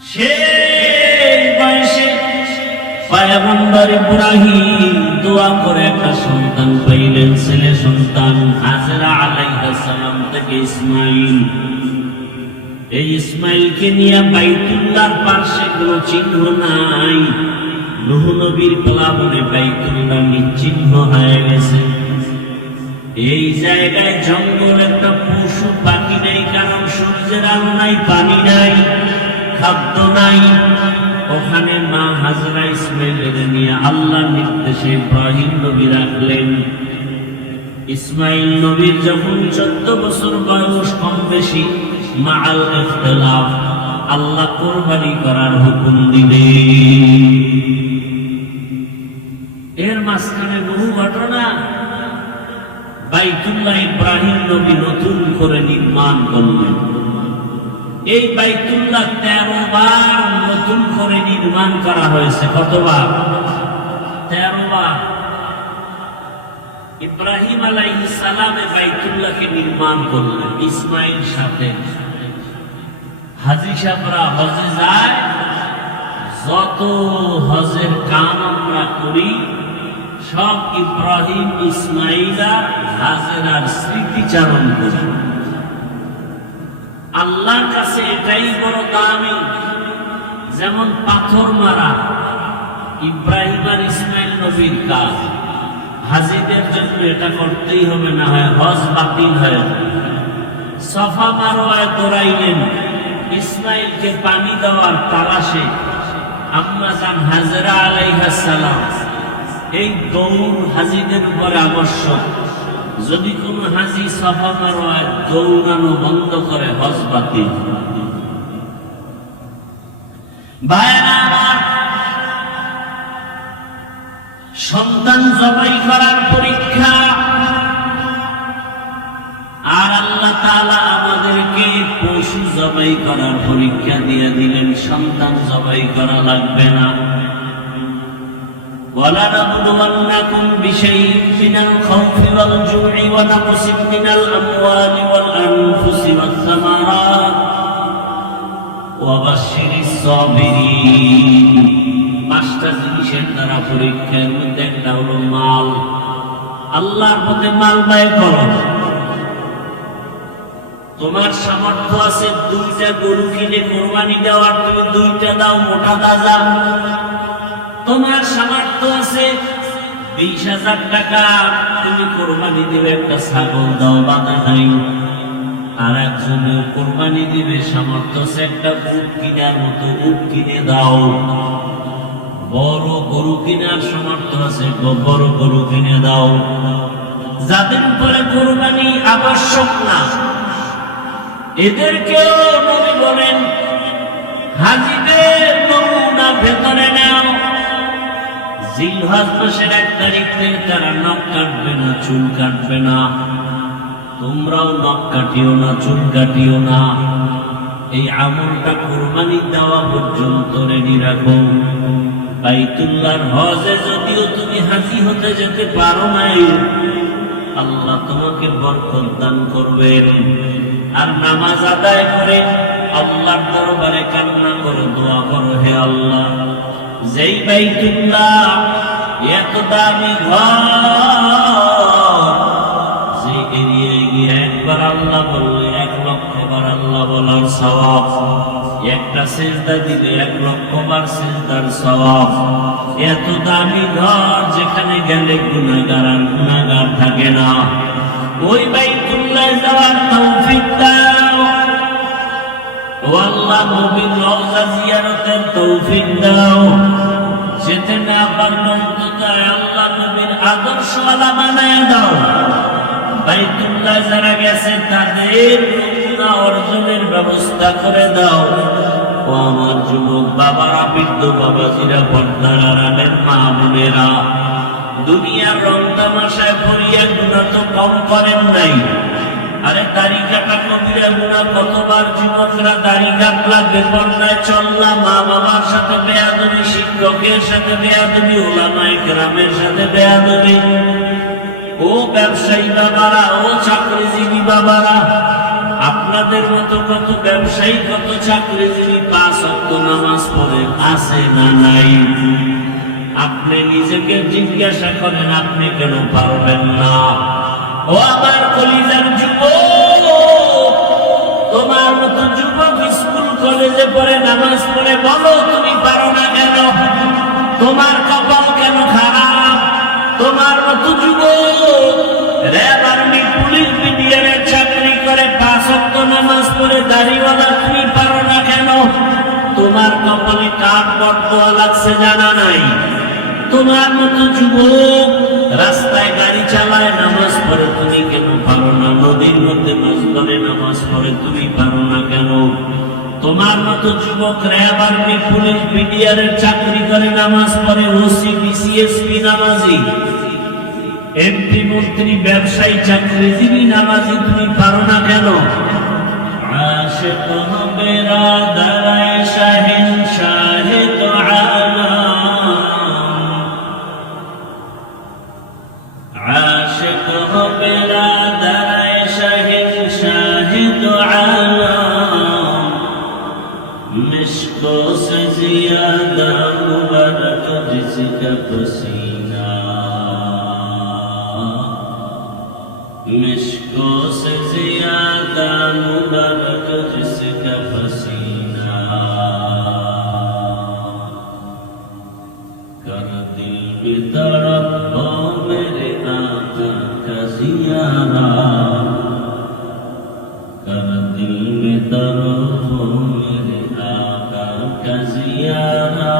সেই বয়সে পয়গম্বর ইব্রাহিম দোয়া করে একটা সন্তান পাইলেন, ছেলে সন্তান হাজরা আলাইহিস সালাম থেকে ইসমাইল। এই ইসমাইলকে নিয়ে বাইতুল্লাহর পাশে কোনো চিহ্ন নাই, নূহ নবীর প্লাবনে বাইতুল্লাহ নিশ্চিহ্ন হয়ে গেছে। এই জায়গায় জঙ্গল, একটা পশু পাখি নেই, কারণ সূর্যের আলো নাই, পানি নাই, খাদ্য নাই। ওখানে মা হাজরা ইসমাইলের নিয়ে আল্লাহর নির্দেশে ইব্রাহিম নবী রাখলেন। ইসমাইল নবীর যখন 14 বছর বয়স, কম বেশি মাআল ইখতিলাফ, আল্লাহ কুরবানি করার হুকুম দিলেন। এর মাঝখানে বহু ঘটনা। বাইতুল্লাহ ইব্রাহিম নবী নতুন করে নির্মাণ করলেন। এই বাইতুল্লাহ 13 বার নতুন করে নির্মাণ করা হয়েছে। কতবার? 13 বার। ইব্রাহিম আলাইহিস সালামে বাইতুল্লাহকে নির্মাণ করলেন ইসমাইল সাথে। হাজী সাহেবরা হজে যায়, যত হজের কাম আমরা করি সব ইব্রাহিম, ইসমাইল আর হাজেরার স্মৃতিচারণ করি। আল্লাহর কাছে এটাই বড় দামি। যেমন পাথর মারা ইব্রাহিম আর ইসমাইল নবীর কাজ, হাজীদের জন্য এটা করতেই হবে, না হয় হজ বাতিল হয়ে যাবে। সফা মারওয়ায় দৌড়াইলেন, ইসমাইলকে পানি দেওয়ার তালাশে আম্মা জান হাজরা আলাইহিস সালাম। এই দৌড় হাজীদের উপরে আবশ্যক। যদি কোন হাজী সফা মারওয়ায় দৌড়ানো বন্ধ করে, হজ বাতিল। ভাইরা আমার, সন্তান জবাই করার পরীক্ষা, আর আল্লাহ তাআলা আমাদেরকে পশু জবাই করার পরীক্ষা দিয়ে দিলেন। সন্তান জবাই করা লাগবে না। وَلَنَبْلُوَنَّكُمْ بِشَيْءٍ مِّنَ الْخَوْفِ وَالْجُوعِ وَنَقْصٍ مِّنَ الْأَمْوَالِ وَالْأَنفُسِ وَالثَّمَرَاتِ وَبَشِّرِ الصَّابِرِينَ। 5টা জিনিসের দ্বারা পরীক্ষার মধ্যে একটা হলো মাল। আল্লাহর পথে মাল ব্যয় করো। তোমার সামর্থ্য আছে 2টা গরু কিনে কোরবানি দেওয়ার, তুমি 2টা দাও, মোটা তাজা। তোমার সামর্থ্য আছে 20,000 টাকা, তুমি কোরবানি দিবে, একটা ছাগল দাও, বাধা নাই। আর একজনের কোরবানি দিবে, সামর্থ্য আছে একটা উট কিনার মতো, উট কিনে দাও। বড় গরু কিনার সামর্থ্য আছে, বড় গরু কিনে দাও। যাদের উপরে কোরবানি আবশ্যক না, এদেরকেও নবী বলেন হাজীদের নমুনা ভেতরে নাও। জিলহজ মাসের 1 তারিখ থেকে তারা নখ কাটবে না, চুল কাটবে না। তোমরাও নখ কাটিও না, চুল কাটিও না। এই আমলটা কুরবানি দেওয়া পর্যন্ত রেডি রাখো। বাইতুল্লাহর হজে যদিও তুমি হাজী হতে যেতে পারো নাই, আল্লাহ তোমাকে বরকত দান করবেন। আর নামাজ আদায় করে আল্লাহর দরবারে কান্না করো, দোয়া করো, হে আল্লাহ, যেই বাইতুল্লাহ এত দামি ঘর, যে এরিয়ায় গিয়ে একবার আল্লাহ বললে 1 লক্ষ বার আল্লাহ বলার সওয়াব, একটা সিজদা দিলে 1 লক্ষ বার সিজদার সওয়াব। এত দামি ঘর যেখানে গেলে গুনাহগার থাকে না, ওই বাইতুল্লাহ যাওয়ার তৌফিক দাও। ও আল্লাহ, নবীর রওজা জিয়ারতের তৌফিক দাও। যেতে না পারলে অন্তত আল্লাহ নবীর আদর্শওয়ালা বানায় দাও। বাইতুল্লাহ যারা গেছে তাদের নমুনা অর্জনের ব্যবস্থা করে দাও। ও আমার যুবক বাবারা, বৃদ্ধ বাবাজিরা, পর্দার আড়ালের মা বোনেরা, দুনিয়ার রং তামাশায় পড়িয়া গুনাহ তো কম করেন নাই। আরে দাড়ি কাটা কবিরা গুনাহ, কতবার যুবকরা দাড়ি কাটলা, বেপরদায় চললা, মা বাবার সাথে বেয়াদবি, শিক্ষকের সাথে বেয়াদবি, উলামায়ে কেরামের সাথে বেয়াদবি। ও ব্যবসায়ী বাবারা, ও চাকরিজীবী বাবারা, আপনাদের মতো কত ব্যবসায়ী, কত চাকরিজীবী 5 ওয়াক্ত নামাজ পড়ে আছে না নাই? আপনি নিজেকে জিজ্ঞাসা করেন, আপনি কেন পারবেন না? ও আমার কলিজার যুবক, তোমার মতো যুবক স্কুল কলেজে পড়ে নামাজ পড়ে, বলো তুমি পারো না কেন? তোমার কপাল কেন খারাপ? তোমার মতো যুবক র‍্যাব, আর্মি, পুলিশ, বিডিআরের চাকরি করে 5 ওয়াক্ত নামাজ পড়ে দাড়িওয়ালা, তুমি পারো না কেন? তোমার কপালে কাঠ বটদোয়া লাগছে জানা নাই? তোমার মতো যুবক রাস্তায় গাড়ি চালায় নামাজ পড়ে, তুমি কেন পারো না? নদীর মধ্যে মাছ ধরে নামাজ পড়ে, তুমি পারো না কেন? তোমার মতো যুবক র‍্যাব, আর্মি, পুলিশ, বিডিআরের চাকরি করে নামাজ পড়ে, ওসি, বিসিএসপি নামাজি, এমপি, মন্ত্রী, ব্যবসায়ী, চাকরিজীবী নামাজি, তুমি পারো না কেন? আশিক হবে রাদায় শাহিন শাহিদ আলাম, আশিক হবে রাদায় শাহিন শাহিদ আলাম, মিশকো সে জিয়াদা মুবারক জিসকা পসিনা, मिश्को से ज़ियादा मुबारक जिसका पसीना, कर दिल बेतरफ हो मेरे आका का ज़ियारा, कर दिल बेतरफ हो मेरे आका का ज़ियारा,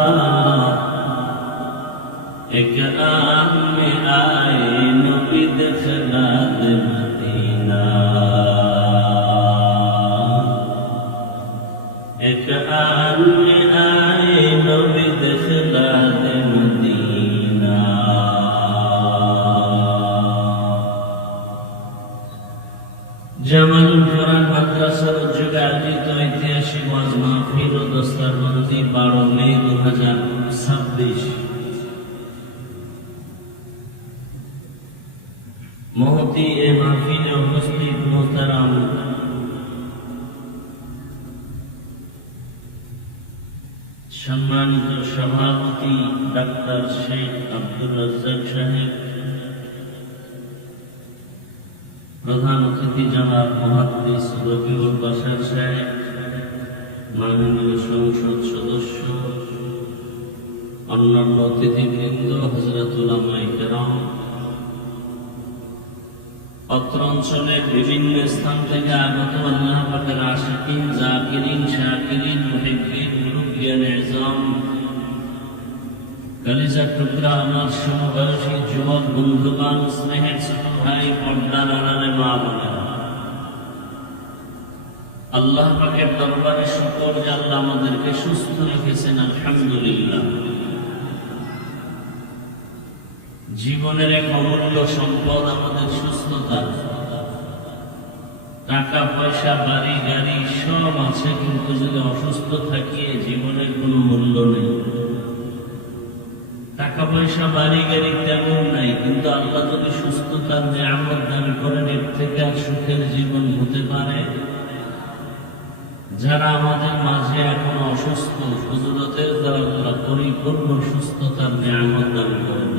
एक आन में आए नबी दिखला दे मदीना, एक आन में आए नबी दिखला दे मदीना। জামাল কোরআন মাদ্রাসার উদ্যোগে আয়োজিত ঐতিহাসিক ওয়াজ মাহফিল ও দস্তারবন্দি 12 মে 2026। মহতি এ মাহফিলে উপস্থিত মোহতারাম সম্মানিত সভাপতি ডাক্তার শেখ আব্দুল রাজ্জাক সাহেব, প্রধান অতিথি জনাব মুহাদ্দিস রবিউল বাশার সাহেব, মাননীয় সংসদ সদস্য, অন্যান্য অতিথিবৃন্দ, হযরত উলামায়ে কেরাম, অত্র অঞ্চলের বিভিন্ন স্থান থেকে আগত আল্লাহ পাকের আশিকিন, জাকিরিন, শাকিরিন, মুহিব্বিন, মুরব্বিয়ান ইজাম, কলিজার টুকরা আমার সমবয়সী যুবক বন্ধুগণ, স্নেহের ছোট ভাই, পর্দার আড়ালে মা বোনেরা, আল্লাহ পাকের দরবারে শুকর যে আল্লাহ আমাদেরকে সুস্থ রেখেছেন, আলহামদুলিল্লাহ। জীবনের এক অমূল্য সম্পদ আমাদের সুস্থতা। টাকা পয়সা, বাড়ি গাড়ি সব আছে, কিন্তু যদি অসুস্থ থাকি জীবনের কোনো মূল্য নেই। টাকা পয়সা, বাড়ি গাড়ি তেমন নাই, কিন্তু আল্লাহ যদি সুস্থতার নিয়ামত দান করেন, এর থেকে আর সুখের জীবন হতে পারে? যারা আমাদের মাঝে এখন অসুস্থ, কুদরতের দ্বারা আল্লাহ পরিপূর্ণ সুস্থতার নিয়ামত দান করেন।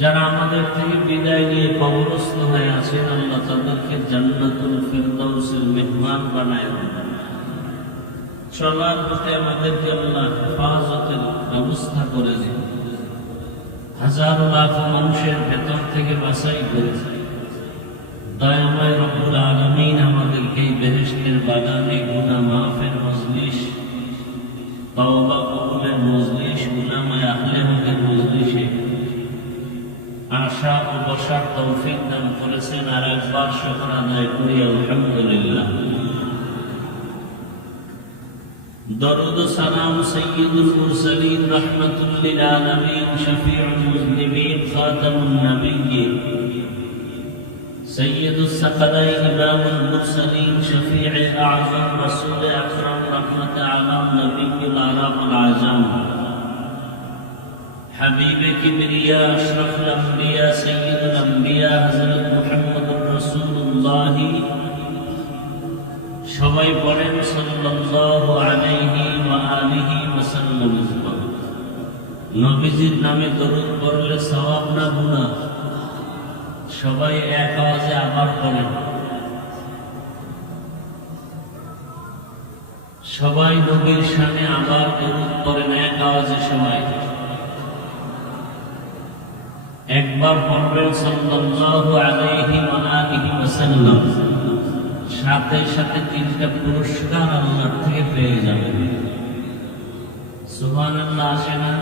যারা আমাদের থেকে বিদায় নিয়ে কবরস্থ হয়ে আছেন, আল্লাহ তাদেরকে জান্নাতুল ফিরদাউসের মেহমান বানায় দেন। চলার পথে আমাদেরকে আল্লাহ হেফাজতের ব্যবস্থা করে দিন। হাজার লাখ মানুষের ভেতর থেকে বাছাই করে দয়াময় রব্বুল আলামিন আমাদেরকে বেহেশতের বাগানে গুনাহ মাফের মজলিস, তওবা কবুলের মজলিস, উলামায়ে আহলে হকের মজলিসে আশা ও বসার তৌফিক দান করেছেন। আর একবার শুকর আদায় করি আলহামদুলিল্লাহ। দরুদ ও সালাম সাইয়্যিদুল মুরসালিন, রাহমাতুল লিল আলামিন, শফিউল মুযনিবিন, খাতামুন নবিয়্যিন, সাইয়্যিদুস সাকালাইন, ইমামুল মুরসালিন, শফিউল আযম, রাসূল আকরাম, রাহমাত আলাম, নবিয়্যুল আরাব ওয়াল আজম, حبيب كبرياء أشرف الأنبياء سيد الأنبياء حضرت محمد رسول الله সবাই বলেন সাল্লাল্লাহু আলাইহি নবীজির নামে দরুদ পড়লে সওয়াব না গুনাহ? সবাই এক আওয়াজে আবার বলেন। সবাই নবীর শানে আবার দরুদ পড়েন এক আওয়াজে সবাই। একবার পড়বেন সাল্লাল্লাহু আলাইহি ওয়া আলিহি ওয়াসাল্লাম, সাথে সাথে 3টা পুরস্কার আল্লাহ থেকে পেয়ে যাবেন। সুবহানাল্লাহ আসে না?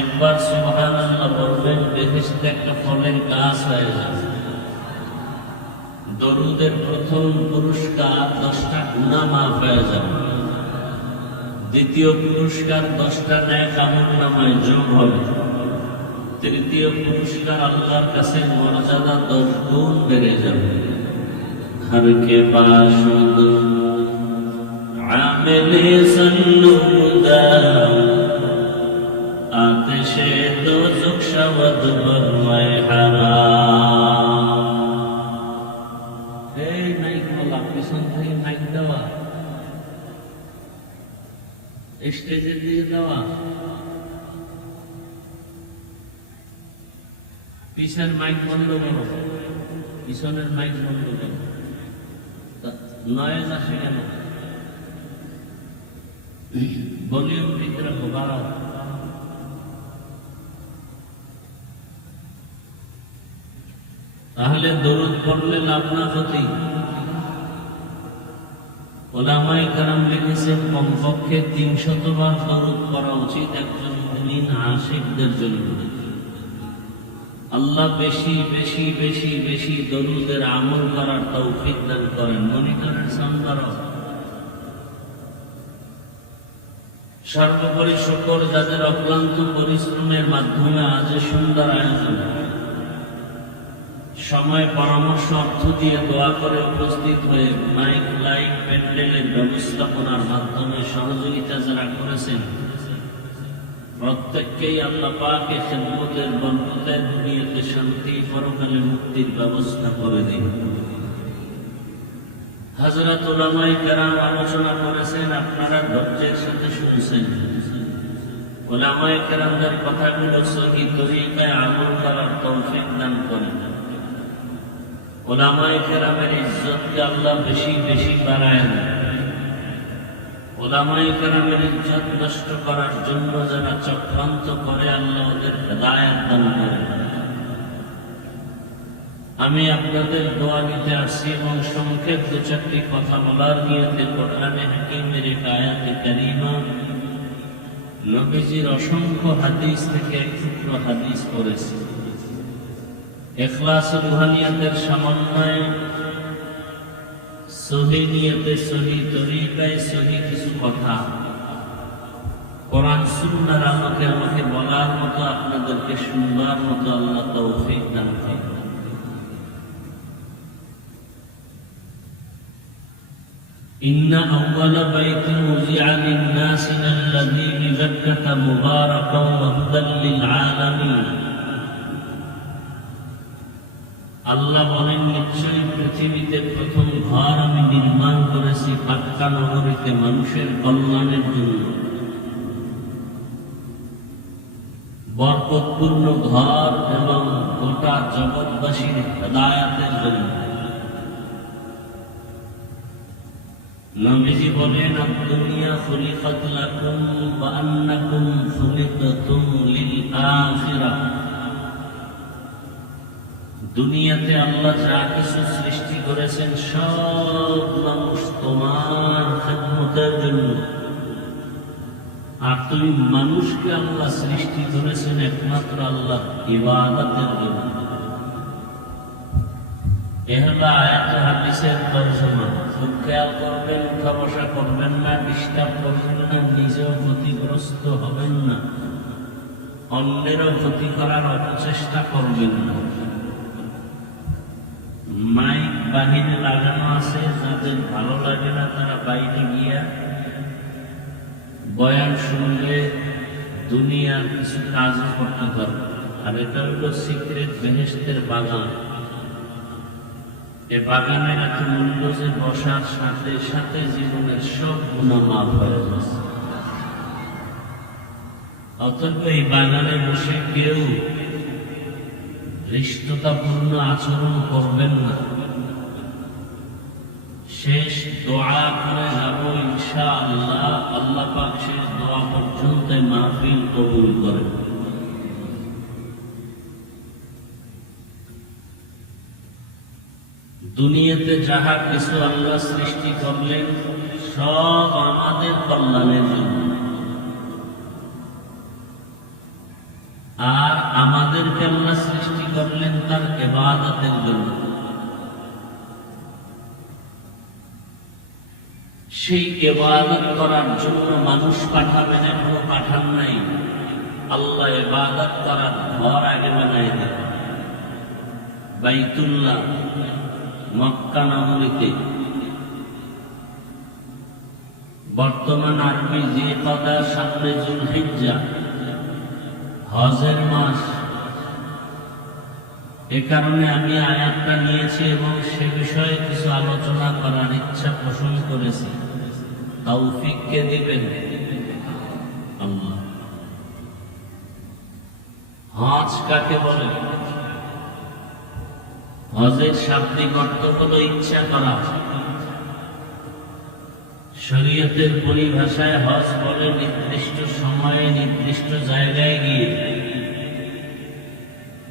একবার সুবহানাল্লাহ বলবেন, বেহেশতে একটা ফলের গাছ হয়ে যাবে। দরুদের প্রথম পুরস্কার 10টা গুনাহ মাফ হয়ে যাবে। দ্বিতীয় পুরস্কার 10টা নেক আমলনামায় যোগ হবে। তৃতীয় পুরস্কার আল্লাহর কাছে মর্যাদা 10 গুণ বেড়ে যাবে। हर के बाशुद आमिले सन्नुदा आतिशे दोज़ख शवद बरमाए हराम। हे माइक वाला पिछन থেকে মাইক দেওয়া, স্টেজে দিয়ে দেওয়া, পিছনের মাইক বন্ধ করো, পিছনের মাইক বন্ধ করো। নয়েজ আসে কেন? ভলিউম ঠিক রাখো, বাড়াও। তাহলে দরুদ পড়লে লাভ না ক্ষতি? ওলামায়ে কেরাম লিখেছেন কমপক্ষে 300 বার দরুদ পড়া উচিত একজন মুমিন আশিকদের জন্য। আল্লাহ বেশি বেশি বেশি বেশি দরুদের আমল করার তৌফিক দান করেন। মনিটরের সাউন্ড বাড়াও। সর্বোপরি শুকর যাদের অক্লান্ত পরিশ্রমের মাধ্যমে আজ সুন্দর আয়োজন, সময় পরামর্শ অর্থ দিয়ে দোয়া করে উপস্থিত হয়ে মাইক লাইট প্যান্ডেলের ব্যবস্থাপনার মাধ্যমে সহযোগিতা যারা করেছেন, প্রত্যেককেই আল্লাহ পাকের খেদমতের বরকতে দুনিয়াতে শান্তি, পরকালে মুক্তির ব্যবস্থা করে দিন। হযরত উলামায়ে কেরাম আলোচনা করেছেন, আপনারা ধৈর্যের সাথে শুনছেন। উলামায়ে কেরামদের কথাগুলো সহিহ তরিকায় আমল করার তৌফিক দান করেন। উলামায়ে কেরামের ইজ্জতকে আল্লাহ বেশি বেশি বাড়ায় দেন। উলামায়ে কেরামের ইজ্জত নষ্ট করার জন্য যারা চক্রান্ত করে, আল্লাহ ওদের হেদায়েত দান করেন। আমি আপনাদের দোয়া নিতে আসছি এবং সংক্ষেপ 2-4টি কথা বলার নিয়তে কোরআনে হাকিমের এক আয়াতে কারিমা, নবীজির অসংখ্য হাদিস থেকে এক টুকরো হাদিস পড়েছি। ইখলাস ও রুহানিয়াতের সমন্বয়ে সহিহ নিয়তে, সহিহ তরিকায়, সহিহ কিছু কথা কোরআন সুন্নাহর আলোকে আমাকে বলার মতো, আপনাদেরকে শুনবার মতো আল্লাহ তৌফিক দান করেন। ইন্না আউওয়ালা বাইতিন উযিআ লিন-নাসি লাল্লাযী বিবাক্কাতা মুবারাকান ওয়া হুদাল লিল আলামিন। আল্লাহ বলেন, নিশ্চয়ই পৃথিবীতে প্রথম ঘর আমি নির্মাণ করেছি মক্কা নগরীতে মানুষের কল্যাণের জন্য। বরকতপূর্ণ ঘর এবং গোটা জগৎবাসীর হেদায়েতের জন্য। নবীজি বলেন, দুনিয়া খুলিকাত লাকুম ওয়া আন্নাকুম খুলিকাতুম লিল আখিরাহ। দুনিয়াতে আল্লাহ যা কিছু সৃষ্টি করেছেন সব মানুষ তোমার খেদমতের জন্য। আর তুমি মানুষকে আল্লাহ সৃষ্টি করেছেন একমাত্র আল্লাহ ইবাদতের জন্য। এ হলো আয়াত হাদিসের তরজমা। খুব খেয়াল করবেন, উঠা বসা করবেন না, ডিস্টার্ব করবেন না, নিজেও ক্ষতিগ্রস্ত হবেন না, অন্যেরও ক্ষতি করার অপচেষ্টা করবেন না। মাইক বাহিরে লাগানো আছে, যাদের ভালো লাগে না তারা বাইরে গিয়া বয়ান শুনলে দুনিয়ার কিছু কাজও করতে পারবে। আর এটা হলো সিক্রেট বেহেশতের বাগান। এ বাগানের এত মূল্য যে বসার সাথে সাথে জীবনের সব গুনাহ মাফ হয়ে যাচ্ছে। অতএব এই বাগানে বসে কেউ ধৃষ্টতাপূর্ণ আচরণ করবেন না। শেষ দোয়া করে যাব ইনশাআল্লাহ। আল্লাহ পাক শেষ দোয়া পর্যন্ত মাহফিল কবুল করেন। দুনিয়াতে যাহা কিছু আল্লাহ সৃষ্টি করলেন সব আমাদের কল্যাণের জন্য, আর আমাদেরকে আল্লাহ সৃষ্টি করলেন তার ইবাদতের জন্য। সেই ইবাদত করার জন্য মানুষ পাঠাবেন, এখনো পাঠান নাই। আল্লাহ ইবাদত করার ঘর আগে বানাই দেন। বাইতুল্লাহ মক্কা নগরীতে বর্তমান আরবি জিলকদা, সামনে যুলহিজ্জা, হজের মাস। এ কারণে আমি আয়াতটা নিয়েছি এবং সে বিষয়ে কিছু আলোচনা করার ইচ্ছা পোষণ করেছি। তৌফিক কে দিবেন? আল্লাহ। হজ কাকে বলে? হজের শাব্দিক অর্থ হলো ইচ্ছা করা। শরীয়তের পরিভাষায় হজ বলে নির্দিষ্ট সময়ে নির্দিষ্ট জায়গায় গিয়ে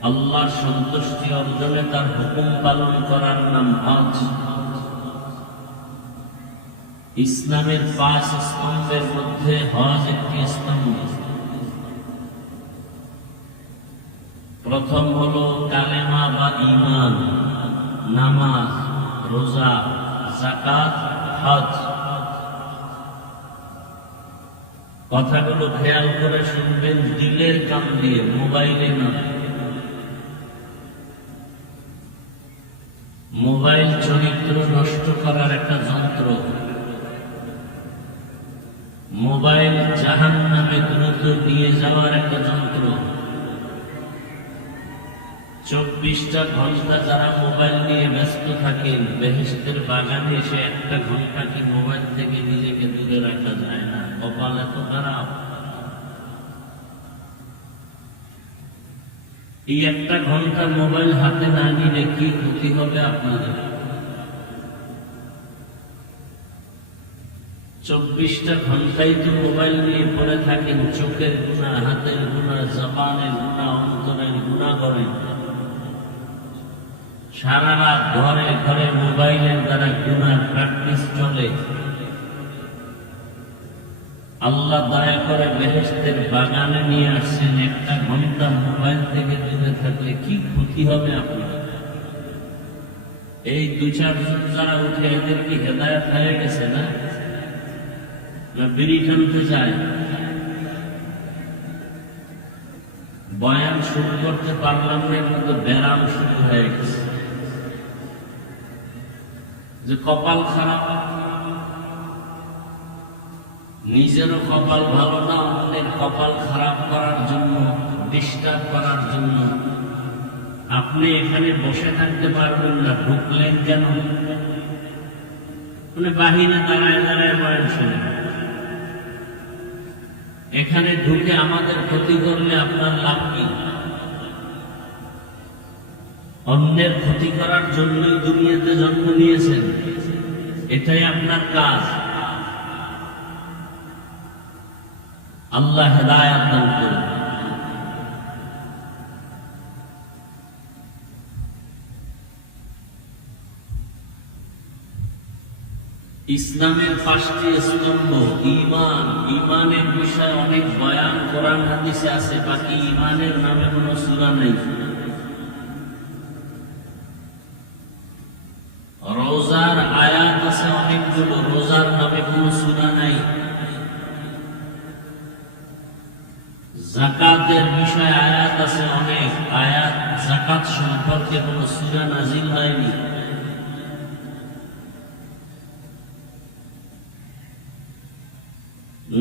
আল্লাহর সন্তুষ্টি অর্জনে তার হুকুম পালন করার নাম হজ। ইসলামের 5 স্তম্ভের মধ্যে হজ একটি স্তম্ভ। প্রথম হলো কালেমা বা ঈমান, নামাজ, রোজা, যাকাত, হজ। কথাগুলো খেয়াল করে শুনবেন, দিলের কান দিয়ে, মোবাইলে না। মোবাইল চরিত্র নষ্ট করার একটা যন্ত্র। মোবাইল জাহান্নামে দ্রুত নিয়ে যাওয়ার একটা যন্ত্র। 24টা ঘন্টা যারা মোবাইল নিয়ে ব্যস্ত থাকেন, বেহেশতের বাগানে এসে 1টা ঘন্টা কি মোবাইল থেকে নিজেকে দূরে রাখা যায় না? কপাল এত খারাপ। এই 1টা ঘন্টা মোবাইল হাতে না নিলে কি ক্ষতি হবে আপনাদের? 24টা ঘন্টাই তো মোবাইল নিয়ে পড়ে থাকেন। চোখের গুণা, হাতের গুণা, জবানের গুণা, অন্তরের গুণা করেন। সারা রাত ঘরে ঘরে মোবাইলের দ্বারা গুনার প্র্যাকটিস চলে। আল্লাহ দয়া করে বেহেশতের বাগানে নিয়ে আসছেন। 1টা ঘন্টা মোবাইল থেকে দূরে থাকলে কি ক্ষতি হবে আপনার? এই 2-4 জন যারা উঠে, এদের কি হেদায়েত হয়ে গেছে না? বিড়ি টানতে যায়, বয়ান শুরু করতে পারলাম না, কিন্তু ব্যারাম শুরু হয়ে গেছে। যে কপাল খারাপ, নিজেরও কপাল ভালো না, অন্যের কপাল খারাপ করার জন্য, ডিস্টার্ব করার জন্য আপনি এখানে বসে থাকতে পারবেন না। ঢুকলেন কেন? মানে বাহিরে দাঁড়ায় দাঁড়ায় বয়ান শুনে। এখানে ঢুকে আমাদের ক্ষতি করলে আপনার লাভ কি? অন্যের ক্ষতি করার জন্যই দুনিয়াতে জন্ম নিয়েছেন, এটাই আপনার কাজ। আল্লাহ হেদায়েত দান করুন। ইসলামের 5টি স্তম্ভ। ঈমান, ঈমানের বিষয়ে অনেক বয়ান কোরআন হাদিসে আছে, বাকি ঈমানের নামে কোনো সূরা নেই। রোজার আয়াত আছে অনেকগুলো, রোজার নামে কোনো সূরা নাই। যাকাতের বিষয়ে আয়াত আছে অনেক, আয়াত যাকাত সম্পর্কে কোনো সূরা নাজিল হয়নি।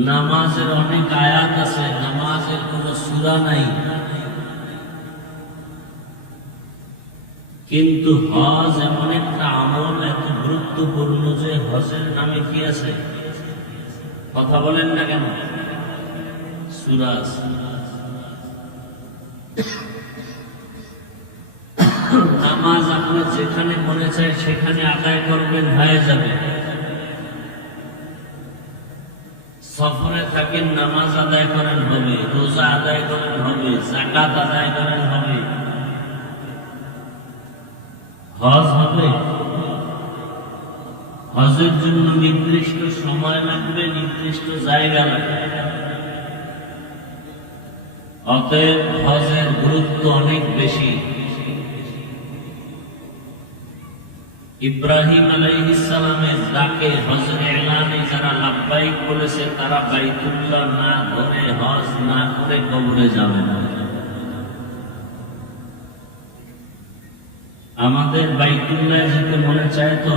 নামাজের অনেক আয়াত আছে, নামাজের কোনো সূরা নাই। কিন্তু হজ এমন একটা আমল, এত গুরুত্বপূর্ণ যে হজের নামে কি আছে? কথা বলেন না কেন? সূরা আছে। নামাজ আপনি যেখানে মনে চায় সেখানে আদায় করবেন, হয়ে যাবে। সফরে থাকেন, নামাজ আদায় করেন হবে, রোজা আদায় করেন হবে, যাকাত আদায় করেন হবে, হজ হবে। হজের জন্য নির্দিষ্ট সময় লাগবে, নির্দিষ্ট জায়গা লাগবে। অতএব হজের গুরুত্ব অনেক বেশি। ইব্রাহিম আলাইহিস সালামের ডাকে হজের এলানে যারা লাব্বাইক বলেছে তারা বাইতুল্লাহ না ধরে হজ না করে কবরে যাবে না। আমাদের বাইতুল্লাহ যেতে মনে চায় তো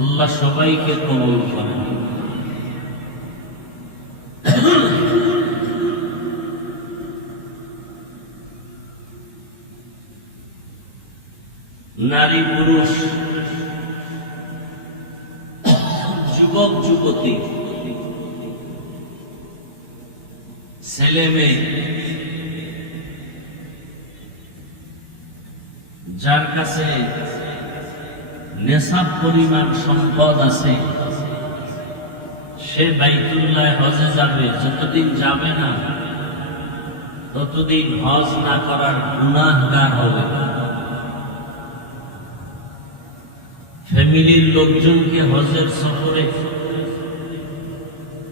আল্লাহ সবাইকে কবুল করেন। নারী পুরুষ, যুবক যুবতী, ছেলে মেয়ে, যার কাছে নেশাব পরিমাণ সম্পদ আছে সে বাইতুল্লাহ হজে যাবে। যতদিন যাবে না ততদিন হজ না করার গুনাহগার হবে। ফ্যামিলির লোকজনকে হজের সফরে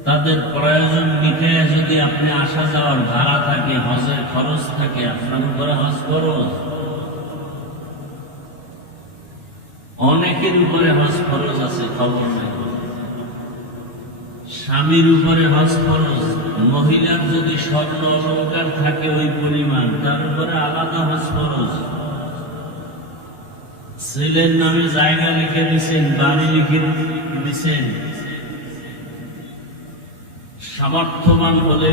তাদের প্রয়োজন মিটিয়ে যদি আপনি আসা যাওয়ার ভাড়া থাকে, হজের খরচ থাকে, আপনার উপরে হজ খরচ। অনেকের উপরে হজ খরচ আছে, খবর নেই। স্বামীর উপরে হজ খরচ, মহিলার যদি স্বর্ণ অলংকার থাকে ওই পরিমাণ, তার উপরে আলাদা হজ খরচ। ছেলের নামে জায়গা লিখে দিচ্ছেন, বাড়ি লিখে দিচ্ছেন, সামর্থ্যবান হলে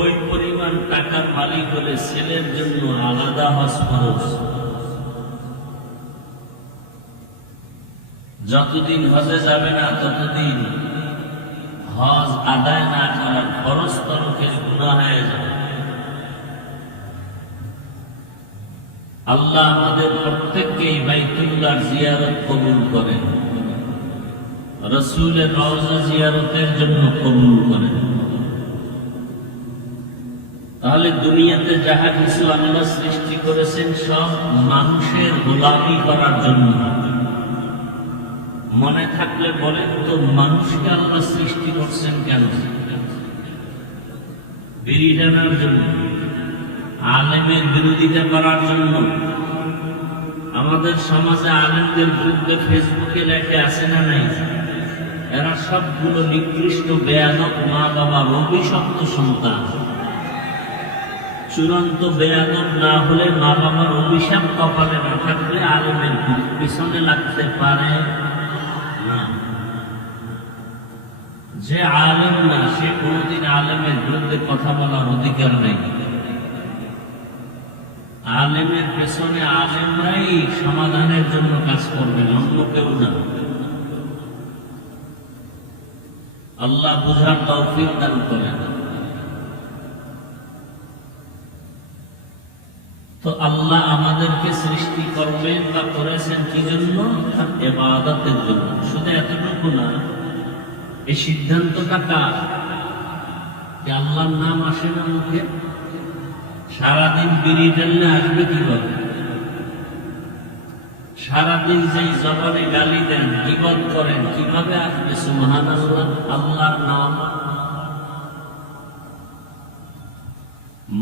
ওই পরিমাণ টাকার মালিক হলে ছেলের জন্য আলাদা হজ খরচ। যতদিন হজে যাবে না ততদিন হজ আদায় না করার খরচ তরফের গুনাহ হয়ে যাবে। আল্লাহ আমাদের প্রত্যেককেই বাইতুল্লাহ জিয়ারত কবুল করেন, রাসূলের রওজা জিয়ারতের জন্য কবুল করেন। তাহলে দুনিয়াতে যাহা কিছু আল্লাহ সৃষ্টি করেছেন সব মানুষের গোলামি করার জন্য। মনে থাকলে বলেন তো, মানুষকে আল্লাহ সৃষ্টি করছেন কেন? বিড়ি টানার জন্য, আলেমের বিরোধিতা করার জন্য। আমাদের সমাজে আলেমদের বিরুদ্ধে ফেসবুকে লেখে আছে না নাই? এরা সবগুলো নিকৃষ্ট বেয়াদব মা বাবার অভিশপ্ত সন্তান। চূড়ান্ত বেয়াদব না হলে, মা বাবার অভিশাপ কপালে না থাকলে আলেমের পিছনে লাগতে পারে না। যে আলেম না সে কোনদিন আলেমের বিরুদ্ধে কথা বলার অধিকার নেই। আলেমের পেছনে আলেমরাই সমাধানের জন্য কাজ করবেন, অন্য কেউ না। আল্লাহ বুঝার তৌফিক দান করেন। তো আল্লাহ আমাদেরকে সৃষ্টি করবেন বা করেছেন কি জন্য? ইবাদতের জন্য। শুধু এতটুকু না, এই সিদ্ধান্তটা কার? যে আল্লাহর নাম আসে না মুখে? সারাদিন বিড়ি টানলে আসবে কিভাবে? সারাদিন যেই জবানে গালি দেন, গীবত করেন, কিভাবে আসবে সুবহানাল্লাহ আল্লাহর নাম?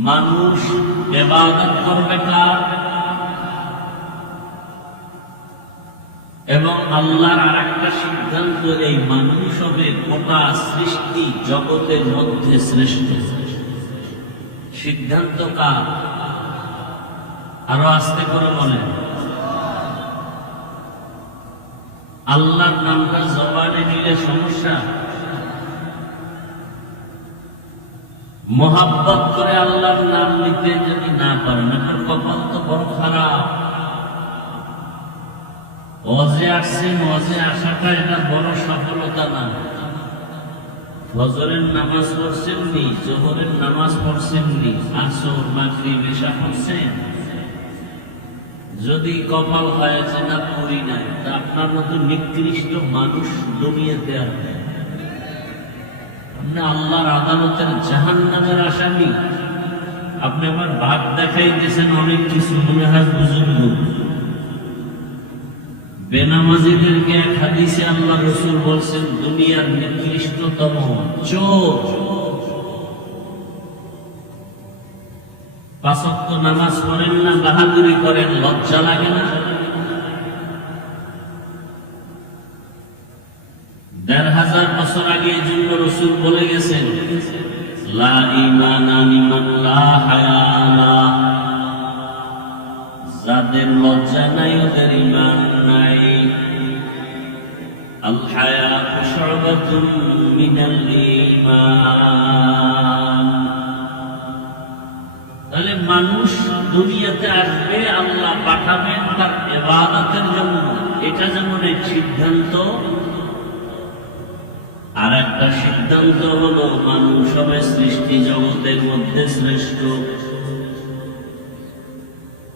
মানুষ ইবাদত করবে কার? এবং আল্লাহর আরেকটা সিদ্ধান্ত, এই মানুষ হবে গোটা সৃষ্টি জগতের মধ্যে শ্রেষ্ঠ। সিদ্ধান্ত কার? আরো আস্তে করে বলেন। আল্লাহর নামটা জবানে নিলে সমস্যা। মোহাব্বত করে আল্লাহর নাম নিতে যদি না পারেন, আপনার কপাল তো বড় খারাপ। ওয়াজে আসছেন, ওয়াজে আসাটা এটা বড় সফলতা না। ফজরের নামাজ পড়ছেন নি, জোহরের নামাজ পড়ছেন নি, আসর মাগরিব এশা পড়ছেন, যদি কপাল হয় যে না করি নাই, তা আপনার মতো নিকৃষ্ট মানুষ দুনিয়াতে আর নেই। আপনি আল্লাহর আদালতের জাহান্নামের আসামি। আপনি আমার ভাগ দেখাই দিয়েছেন অনেক কিছু, মনে হয় বুজুর্গ। বেনামাজিদেরকে এক হাদিসে আল্লাহ রাসূল বলছেন দুনিয়ার নিকৃষ্টতম চোর। 5 ওয়াক্ত নামাজ পড়েন না, বাহাদুরি করেন, লজ্জা লাগে না? 1500 বছর আগে এই জন্য রাসূল বলে গেছেন লা ঈমানা লিমান লা হায়া লা, যাদের লজ্জা নাই ওদের ঈমান নাই। আল হায়াতু শু'বাতুম মিনাল ঈমান। তাহলে মানুষ দুনিয়াতে আসবে, আল্লাহ পাঠাবেন তার ইবাদতের জন্য, এটা যেমন এক সিদ্ধান্ত। আর একটা সিদ্ধান্ত হলো মানুষ হবে সৃষ্টি জগতের মধ্যে শ্রেষ্ঠ।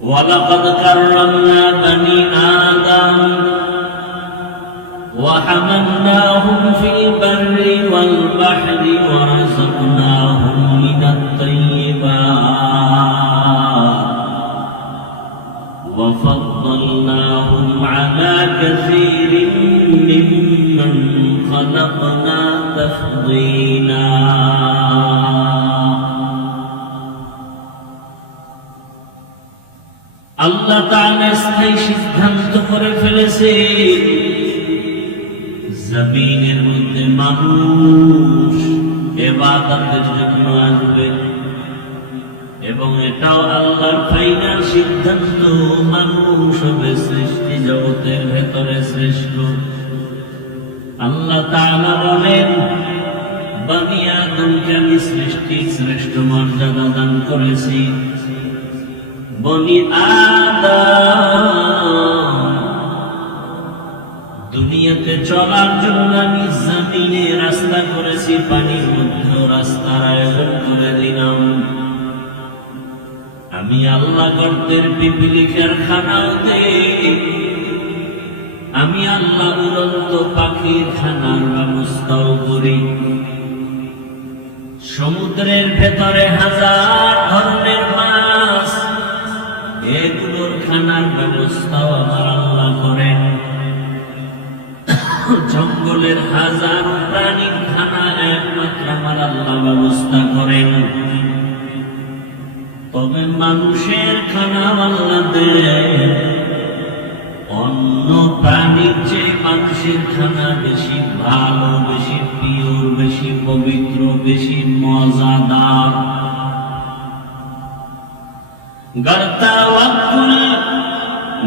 ওয়ালাকাদ কাররামনা বানি আদম ওয়া হামালনাহুম ফিল বাররি ওয়াল বাহরি ওয়া রাযাকনাহুম মিনাত তাইয়্যিবাত ওয়া ফাদ্দালনাহুম আলা কাসীরিন মিম্মান খালাকনা তাফদীলা। আল্লাহ তাআলা স্থায়ী সিদ্ধান্ত করে ফেলেছে জমিনের মধ্যে মানুষ ইবাদতের জন্য আসবে, এবং এটাও আল্লাহর ফাইনাল সিদ্ধান্ত, মানুষ হবে সৃষ্টি জগতের ভেতরে শ্রেষ্ঠ। আল্লাহ তাআলা বলেন বনি আদমকে আমি সৃষ্টির শ্রেষ্ঠ মর্যাদা দান করেছি। বনি আদম দুনিয়াতে চলার জন্য আমি জমিনে রাস্তা করেছি, পানির মধ্যে রাস্তার আয়োজন করে দিলাম। আমি আল্লাহ গর্তের পিপিলিকার খানাও দেই, আমি আল্লাহ উড়ন্ত পাখির খানার ব্যবস্থাও করি। সমুদ্রের ভেতরে হাজার ধরনের মাছ, এগুলোর খানার ব্যবস্থাও আমার আল্লাহ করেন। জঙ্গলের হাজার প্রাণীর খানা একমাত্র আমার আল্লাহ ব্যবস্থা করেন। তবে মানুষের খানা আল্লাহ দেন। অন্য প্রাণীর চেয়ে মানুষের খানা বেশি ভালো, বেশি পিওর, বেশি পবিত্র, বেশি মজাদার। গর্তা ওয়াকুল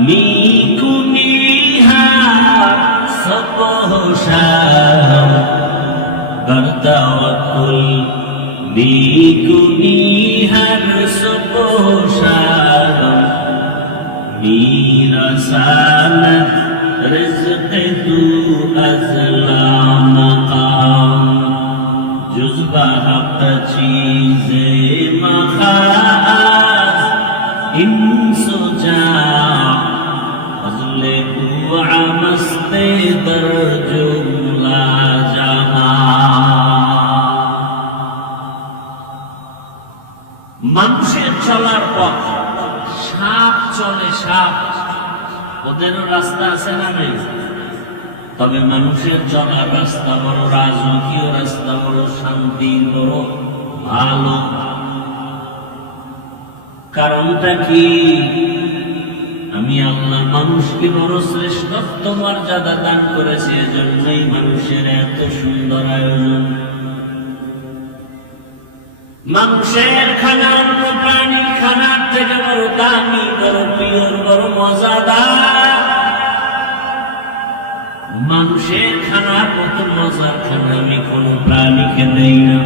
নিকুনিহা সপোষা, গর্তা ওয়াকুল নিকুনিহার সপোষা, মিরাসানত রিজকে তু আজলা মাকাম, জুজবা হক চীজে মাখাজ ইনসো জা, ফজলে তু আমস্তে দর জুমলা জাহান। মানুষের চলার পথ, সাপ চলে, সাপ, ওদেরও রাস্তা আছে না নেই? তবে মানুষের চলার রাস্তা বড় রাজকীয় রাস্তা, বড় শান্তির, বড় ভালো। কারণটা কি? আমি আল্লাহ মানুষকে বড় শ্রেষ্ঠত্ব মর্যাদা দান করেছি, এজন্যই মানুষের এত সুন্দর আয়োজন। মানুষের খানা অন্য প্রাণীর খানার থেকে বড় দামি, বড় পিওর, বড় মজাদার। মানুষের খানার মতো মজার খানা আমি কোন প্রাণীকে দেই না।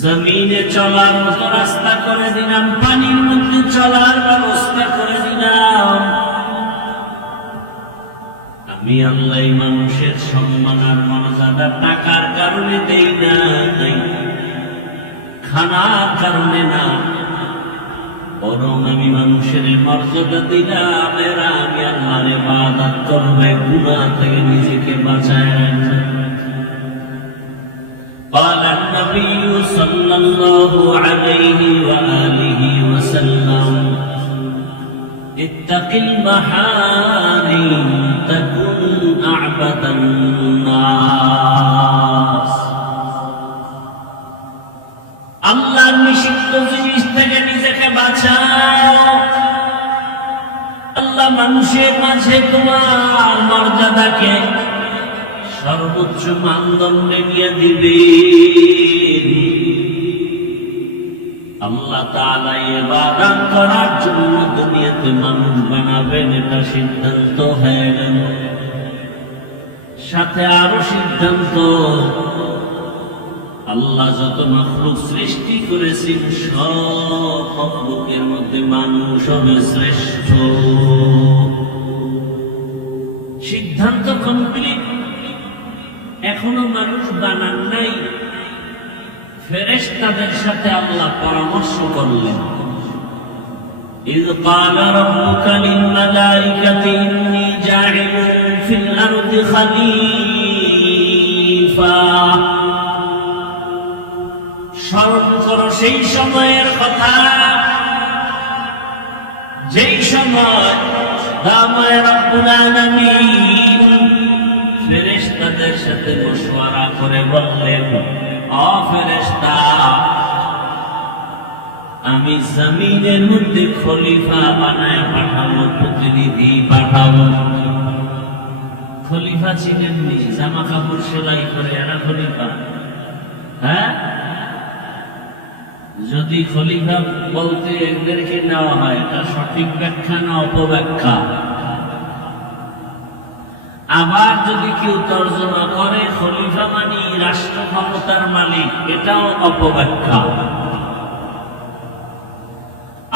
জমিনে চলার মতো রাস্তা করে দিলাম, পানির মধ্যে চলার ব্যবস্থা করে দিলাম। আমি আল্লাহ মানুষের সম্মান আর মর্যাদা টাকার কারণে দেই না, খানার কারণে না। বরং আমি মানুষের মর্যাদা দিলাম, এরা আমি আল্লাহর ইবাদত করবে, গুনাহ থেকে নিজেকে বাঁচায় রাখবে। قال النبي صلى الله عليه وآله وسلم اتق المحارم تكن أعبد الناس। আল্লাহর নিষিদ্ধ জিনিস থেকে নিজেকে বাঁচাও, আল্লাহ মানুষের মাঝে তোমার মর্যাদাকে সর্বোচ্চ মানদণ্ডে নিয়ে দিবে। আল্লাহ তাআলা ইবাদত করার জন্য দুনিয়াতে মানুষ বানাবেন, এটা সিদ্ধান্ত হয়ে গেল। সাথে আরো সিদ্ধান্ত, আল্লাহ যত মাখলুক সৃষ্টি করেছেন সব মাখলুকের মধ্যে মানুষ হবে শ্রেষ্ঠ। সিদ্ধান্ত কমপ্লিট, এখনো মানুষ বানান নাই। ফেরেশতাদের সাথে আল্লাহ পরামর্শ করলেন। إذ قال ربك للملائكة إني جاعل في الأرض خليفة। স্মরণ করো সেই সময়ের কথা, যেই সময় দামায় রব্বুল আলামিন ফেরেশতাদের সাথে মশওয়ারা করে বললেন, ও ফেরেশতা, আমি জমিনের মধ্যে খলিফা বানায় পাঠাবো, প্রতিনিধি পাঠাবো। খলিফা ছিলেন নি, জামা কাপড় সেলাই করে এরা খলিফা? হ্যাঁ, যদি খলিফা বলতে এদেরকে নেওয়া হয়, এটা সঠিক ব্যাখ্যা না অপব্যাখ্যা? আবার যদি কেউ তর্জমা করে খলিফা মানে রাষ্ট্র ক্ষমতার মালিক, এটাও অপব্যাখ্যা।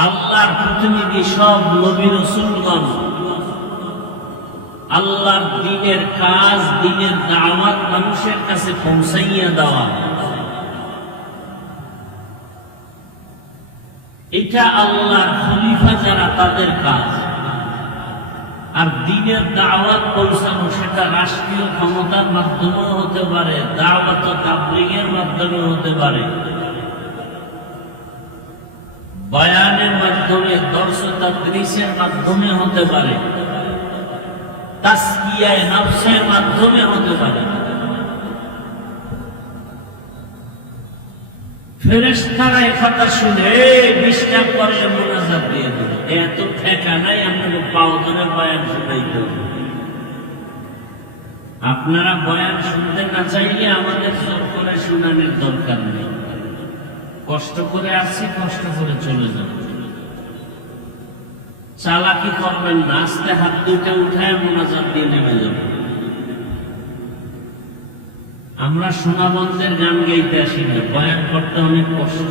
আল্লাহর প্রতিনিধি সব নবী রাসূলগণ, আল্লাহর দ্বীনের কাজ, দ্বীনের দাওয়াত মানুষের কাছে পৌঁছাইয়া দেওয়া, এটা আল্লাহর খলিফা যারা তাদের কাজ। আর দ্বীনের দাওয়াত পৌঁছানো সেটা রাষ্ট্রীয় ক্ষমতার মাধ্যমেও হতে পারে, দাওয়াত ও তাবলীগের মাধ্যমে হতে পারে, বয়ানের মাধ্যমে, দর্স ও তাদরিসের মাধ্যমে হতে পারে, তাসকিয়ায়ে নফসের মাধ্যমে হতে পারে। ফেরেশতারা একথা শুনে ডিস্টার্ব করলে মুনাজাত দিয়ে দিল, এত ঠেকা নাই আপনাকে পাও ধরে বয়ান শুনাইতে হবে। আপনারা বয়ান শুনতে না চাইলে আমাদের জোর করে শুনানোর দরকার নেই। কষ্ট করে আসছি, কষ্ট করে চলে যাব। চালাকি করবেন না, আস্তে হাত দুইটা উঠায় মুনাজাত দিয়ে নেমে যাব। আমরা সোনাবন্ধের গান গাইতে আসি না, বয়ান করতে অনেক কষ্ট,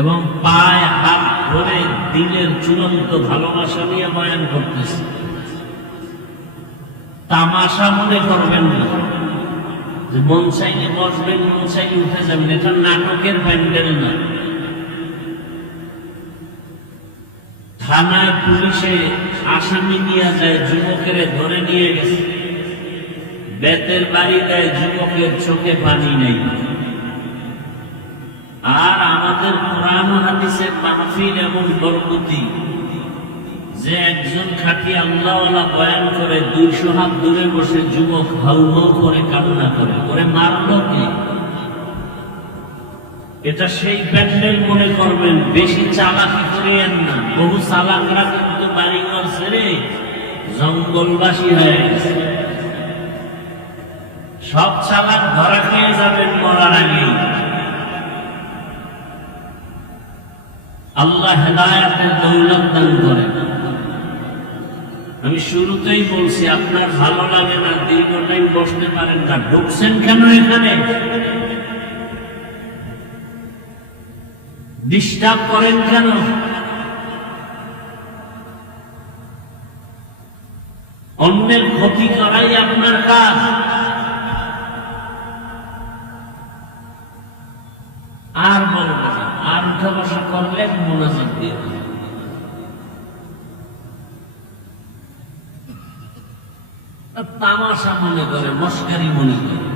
এবং পায়ে হাত ধরে দিলের চূড়ান্ত ভালোবাসা নিয়ে বয়ান করতেছি। তামাশা মনে করবেন না যে মন চাইলে বসবেন, মন চাইলে উঠে যাবেন, এটা নাটকের প্যান্ডেল না। থানায় পুলিশে আসামি নিয়ে যায়, যুবকের ধরে নিয়ে গেছে, বেতের বাড়ি দেয়, যুবকের চোখে পানি নেই। আর আমাদের কোরআন ও হাদিসের মাহফিল এমন বরকতি যে একজন খাঁটি আল্লাহওয়ালা বয়ান করে, 200 হাত দূরে বসে যুবক হাউ হাউ করে কান্না করে, ওরে মারলো কে? এটা সেই প্যান্ডেল মনে করবেন, বেশি চালাকি করিয়েন না। বহু চালাকরা কিন্তু বাড়িঘর ছেড়ে জঙ্গলবাসী হয়ে গেছে। সব চালাক ধরা খেয়ে যাবেন মরার আগে। আল্লাহ হেদায়েতের দৌলত দান করেন। আমি শুরুতেই বলছি, আপনার ভালো লাগে না, দীর্ঘ টাইম বসতে পারেন না, ঢুকছেন কেন এখানে? ডিস্টার্ব করেন কেন? অন্যের ক্ষতি করাই আপনার কাজ। আর বলবো না, আর উঠা বসা করলে তখন মোনাজাত দিয়ে দেয়। তামাশা মনে করে, মস্কারি মনে করে।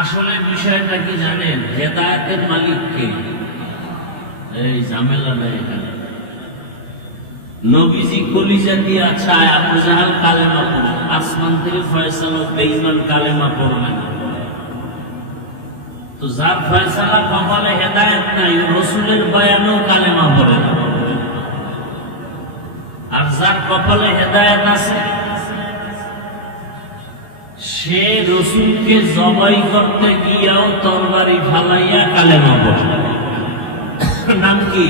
আসলে বিষয়টা কি জানেন? হেদায়েতের মালিককে। এই ঝামেলা নেই এখানে। নবীজি কলিজা দিয়া চায় আবু জাহাল কালেমা পড়ে, আসমান থেকে ফয়সালা বেঈমান কালেমা পড়বে না। তো যার ফয়সালা কপালে হেদায়েত নাই, রসুলের বয়ানেও কালেমা পড়ে না। আর যার কপালে হেদায়েত আছে, সে রসুলকে জবাই করতে গিয়াও তরবারি ফালাইয়া কালেমা পড়ে। নাম কি?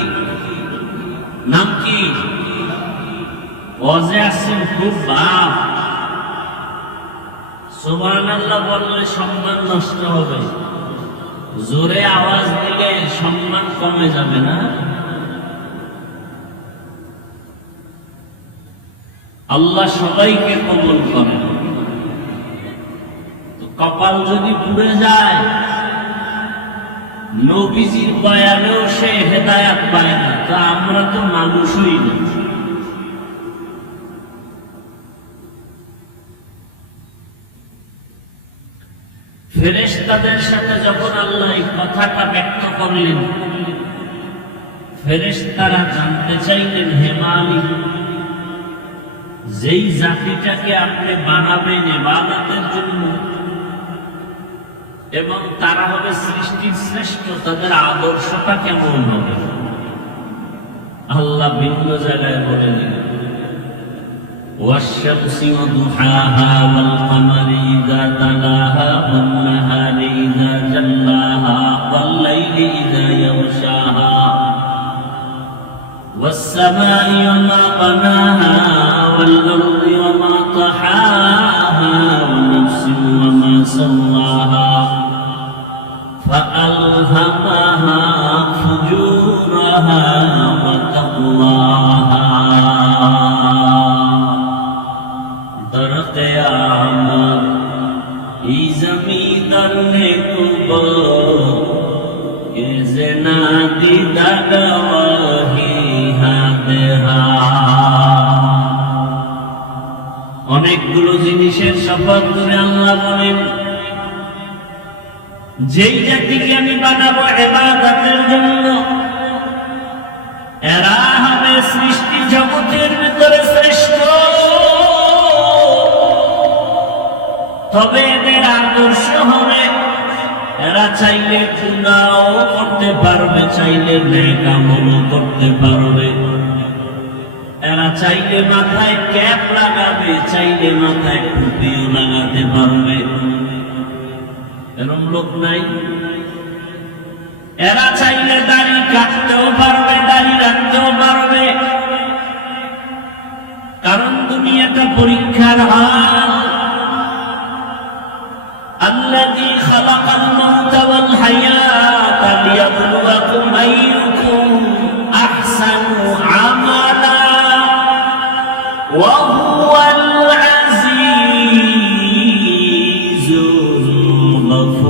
নাম কি? ওয়াজে আসছেন খুব বাপ, সুবহানাল্লাহ বললে সম্মান নষ্ট হবে, জোরে আওয়াজ দিলে সম্মান কমে যাবে না? আল্লাহ সবাইকে কবুল করেন। তো কপাল যদি পুড়ে যায়, নবীজির বয়ানেও সে হেদায়েত পায় না, তা আমরা তো মানুষই না। ফেরেশতাদের সাথে যখন আল্লাহ এই কথাটা ব্যক্ত করলেন, ফেরেশতারা জানতে চাইলেন, হে মালিক, যেই জাতিটাকে আপনি বানাবেন ইবাদতের জন্য এবং তারা হবে সৃষ্টির শ্রেষ্ঠ, তাদের আদর্শটা কেমন হবে? আল্লাহ ভিন্ন জায়গায় বলেন, والشمس وضحاها والقمر إذا تلاها والنهار إذا جلاها والليل إذا يغشاها والسماء وما بناها والأرض وما طحاها ونفس وما سواها فألهمها فجورها وتقواها অনেকগুলো জিনিসের শপথ করে আল্লাহ বলেন, যেই জাতিকে আমি বানাবো ইবাদতের জন্য, এরা হবে সৃষ্টি জগতের ভিতরে শ্রেষ্ঠ। তবে এদের আদর্শ হবে, এরা চাইলে গুনাহও করতে পারবে, চাইলে নেক আমলও করতে পারবে। এরা চাইলে মাথায় ক্যাপ লাগাবে, চাইলে মাথায় টুপিও লাগাতে পারবে। এরকম লোক নাই? এরা চাইলে দাড়ি কাটতেও পারবে, দাড়ি রাখতেও পারবে। কারণ দুনিয়াটা পরীক্ষার হাল। الذي خلق الموت والحياة ليبلوكم أيكم أحسن عملا وهو العزيز الغفور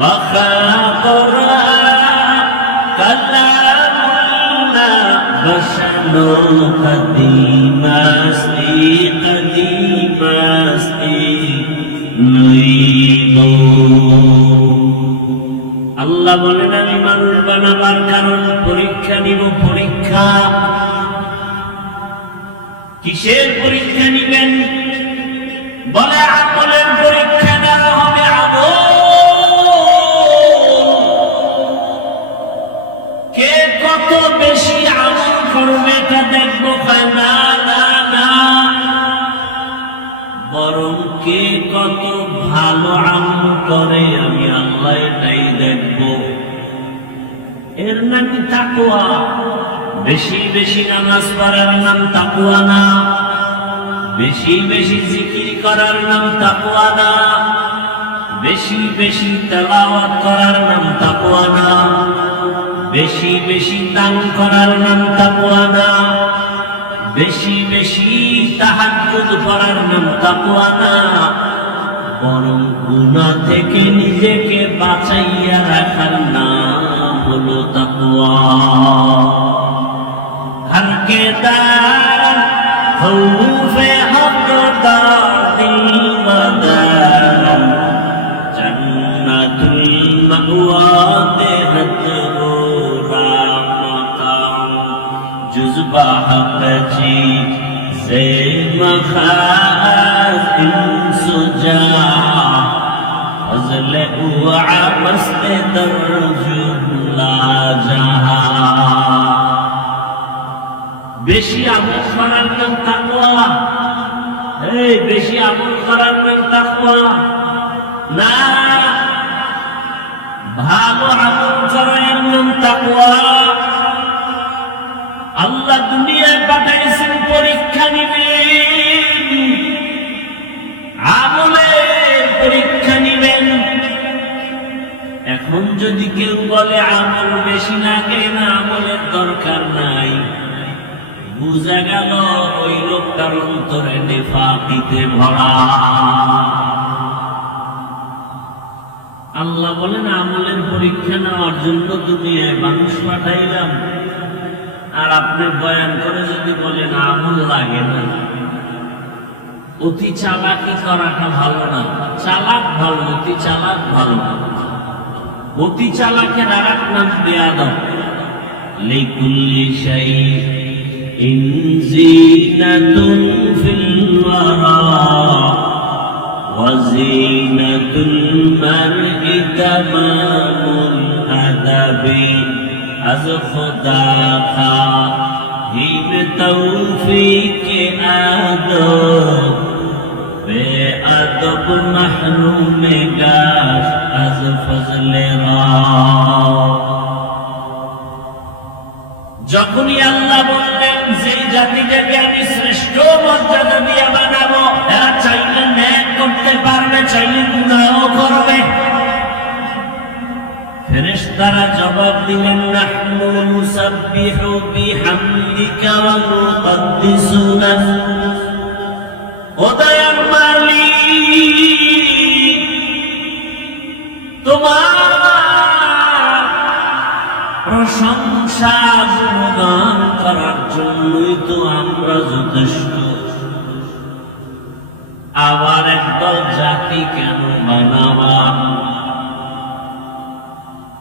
بخا আল্লাহ বলেন, আমি মানুষ বানাবার কারণ পরীক্ষা নিব। পরীক্ষা কিসের পরীক্ষা নিবেন? বলে আমলের পরীক্ষা নেওয়া হবে। আমল কে কত বেশি আমল করবে এটা দেখবো। না না না, বরং কে কত ভালো আমল করে আমি আল্লাহ এটাই দেখব। এর নাকি তাকওয়া। বেশি বেশি নামাজ পড়ার নাম তাকওয়া না, বেশি বেশি জিকির করার নাম তাকওয়া না, বেশি বেশি তেলাওয়াত করার নাম তাকওয়া না, বেশি বেশি দান করার নাম তাকওয়া না, বেশি বেশি তাহাজ্জুদ পড়ার নাম তাকওয়া না, বরং গুনাহ থেকে নিজেকে বাঁচাইয়া রাখার নাম হলো তাকওয়া। हर के दार खौफे हक़दार दिल मदार जन्नतुल मअवा देहत गोरा मकाम जुज़्बा हक़ जी से मखाज़ इंसुजा फज़ल उआ मस्त दर्जुल्ला जहां। বেশি আমল করার নাম তাকওয়া। এই বেশি আমল করার নাম তাকওয়া না, ভালো আমল করার নাম তাকওয়া। আল্লাহ দুনিয়ায় পাঠাইছেন পরীক্ষা নিবেন, আমলের পরীক্ষা নিবেন। এখন যদি কেউ বলে আমল বেশি লাগে না, আমলের দরকার নাই, বুঝা গেল ওই লোকটার অন্তরে নিফাকিতে ভরা। আল্লাহ বলেন আমলের পরীক্ষা নেওয়ার জন্য দুনিয়ায় মানুষ পাঠাইলাম, আর আপনি বয়ান করে যদি বলেন আমল লাগে না, অতি চালাকি করাটা ভালো না। চালাক ভালো, অতি চালাক ভালো না। অতি চালাকের আর এক নাম বেয়াদব। লিকুল্লি শাইইন জিনাতুন ফিল ওয়ারা ওয়া জিনাতুল মারই তামামুল আদাবি আজ খুদা কা হিম তৌফিক আদব বেআদব মাহরুম গাশ আজ ফজলে রা। যখনই আল্লাহ বললেন যে জাতিটাকে আমি শ্রেষ্ঠ মর্যাদা দিয়ে বানাবো, এরা চাইলে ন্যায় করতে পারবে, চাইলে গুনাহ করবে। ফেরেশতারা জবাব দিলেন নাহনু নুসাব্বিহু বিহামদিকা ওয়া নুকদ্দিসু লাক। ও দয়ার মালিক, তোমার প্রশংসা গুণগান করার জন্যই তো আমরা যথেষ্ট, আবার একদল জাতি কেন বানাবা?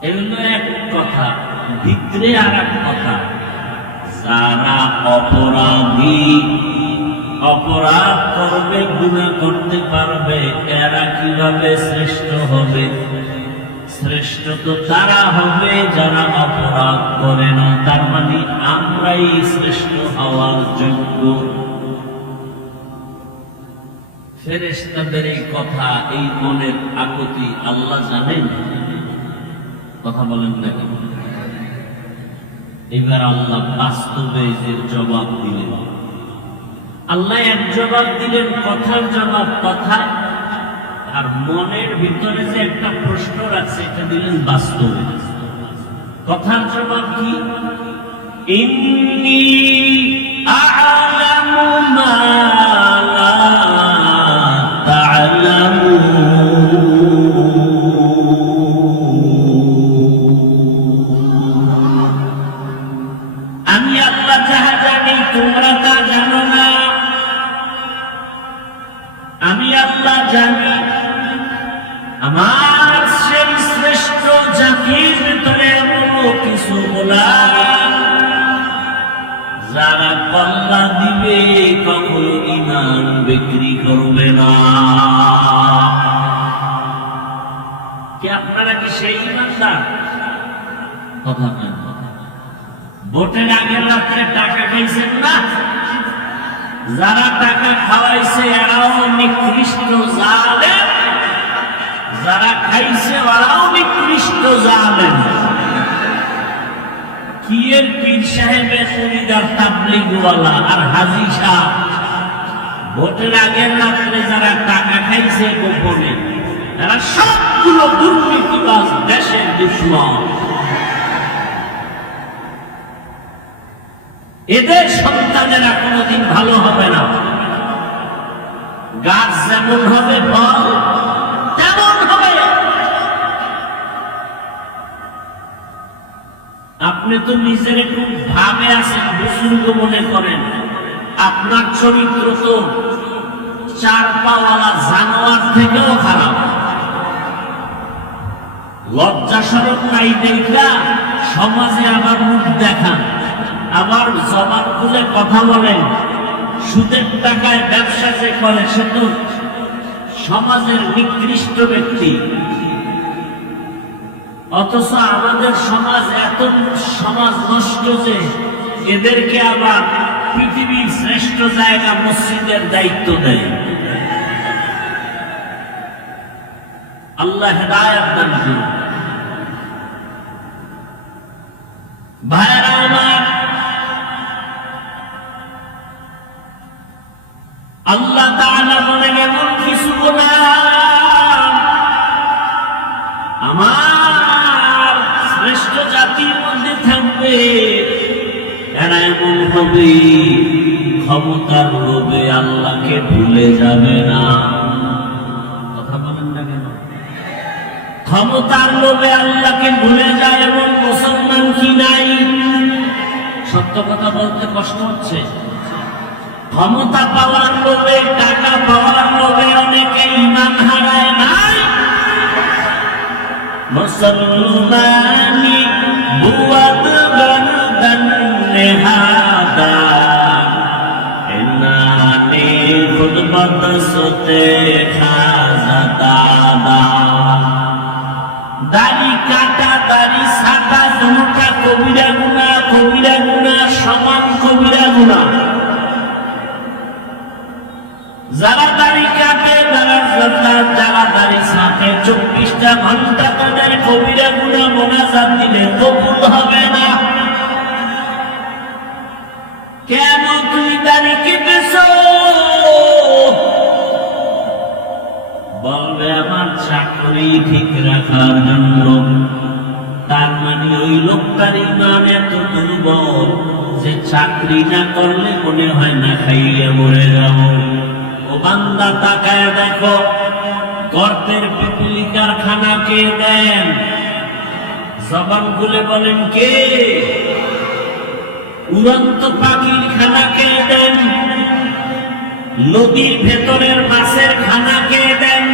এগুলো এক কথা, ভিতরে আর এক কথা। যারা অপরাধী, অপরাধ করবে, গুনাহ করতে পারবে, এরা কিভাবে শ্রেষ্ঠ হবে? শ্রেষ্ঠ তো তারা হবে যারা অপরাধ করে না। তার মানে আমরাই শ্রেষ্ঠ হওয়ার যোগ্য। ফেরেশতাদের এই কথা, এই মনের আকুতি আল্লাহ জানেন। কথা বলেন না কেন? এবার আল্লাহ বাস্তবে যে জবাব দিলেন, আল্লাহ এক জবাব দিলেন, কথার জবাব কথায়, আর মনের ভিতরে যে একটা প্রশ্ন রাখছে এটা দিলেন বাস্তবে। কথার জবাব কি? ইন্নী আ'লামু মা লা তা'লামুন। আমি আল্লাহ যাহা জানি তোমরা তা জানো না। আমি আল্লাহ জানি। আমার সেই শ্রেষ্ঠ জাতির ভিতরে এমন কিছু গোলাম যারা কল্লা দিবে, কখনো ঈমান বিক্রি করবে না। কি আপনারা কি সেই ঈমানদার? কথা বলেন। ভোটের আগের রাত্রে টাকা খাইছেন না? যারা টাকা খাওয়াইছে এরাও নিকৃষ্ট জালেম, যারা খাইছে ওরাও নিকৃষ্ট জালেম। কি এর পীর সাহেবের সুবিধার তাবলীগওয়ালা আর হাজী সাহেব, ভোটের আগের রাত্রে যারা টাকা খাইছে গোপনে, এরা সবগুলো দুর্নীতিবাজ, দেশের দুশ্মন। এদের সন্তানেরা কোনোদিন ভালো হবে না। গাছ যেমন হবে ফল তেমন হবে। আপনি তো নিজের খুব ভাবে আছেন, বুজুর্গ মনে করেন, আপনার চরিত্র তো চার পাওয়ালা জানোয়ার থেকেও খারাপ। লজ্জা শরম নাই দেখা সমাজে আবার মুখ দেখান, আবার জবান খুলে কথা বলেন। সুদের টাকায় ব্যবসা যে করে সে তো সমাজের নিকৃষ্ট ব্যক্তি। অথচ আমাদের সমাজ এত সমাজ নষ্ট যে এদেরকে আবার পৃথিবীর শ্রেষ্ঠ জায়গা মসজিদের দায়িত্ব দেয়। আল্লাহ হেদায়েত দান করুন। ভাইরা আমার, আল্লাহ তাআলা বলেন এমন কিছু গোলাম আমার শ্রেষ্ঠ জাতির মধ্যে থাকবে, এরা এমন হবে ক্ষমতার লোভে আল্লাহকে ভুলে যাবে না। কথা বলেন না কেন? ক্ষমতার লোভে আল্লাহকে ভুলে যায় এমন মুসলমান কি নাই? সত্য কথা বলতে কষ্ট হচ্ছে। ক্ষমতা পাওয়ার লোভে, টাকা পাওয়ার লোভে অনেকে ঈমান হারায় নাই। মুসলমানি বুয়াদ গর্দন নেহাদা এনানে খুদবত সোতে খাজাদাদা। দাড়ি কাটা, দাড়ি ছাটা দুটা কবিরা গুনাহ, কবিরা গুনাহ সমান কবিরা গুনাহ। যারা দাড়ি কাটে, যারা দাড়ি ছাটে, 24টা ঘন্টা তাদের কবিরা গুনাহ মোনাজাত দিলে কবুল হবে না। কেন তুই দাড়ি কেটেছ? বলবে আমার চাকরি ঠিক রাখার জন্য। তার মানে ওই লোকটার ঈমান এত দুর্বল যে চাকরি না করলে মনে হয় না খাইলে মরে যাব। ও বান্দা তাকায় দেখো, গর্তের পিপিলি কারখানা কে দেন? জবান খুলে বলেন কে? উড়ন্ত পাখির খানা কে দেন? নদীর ভেতরের মাছের খানা কে দেন?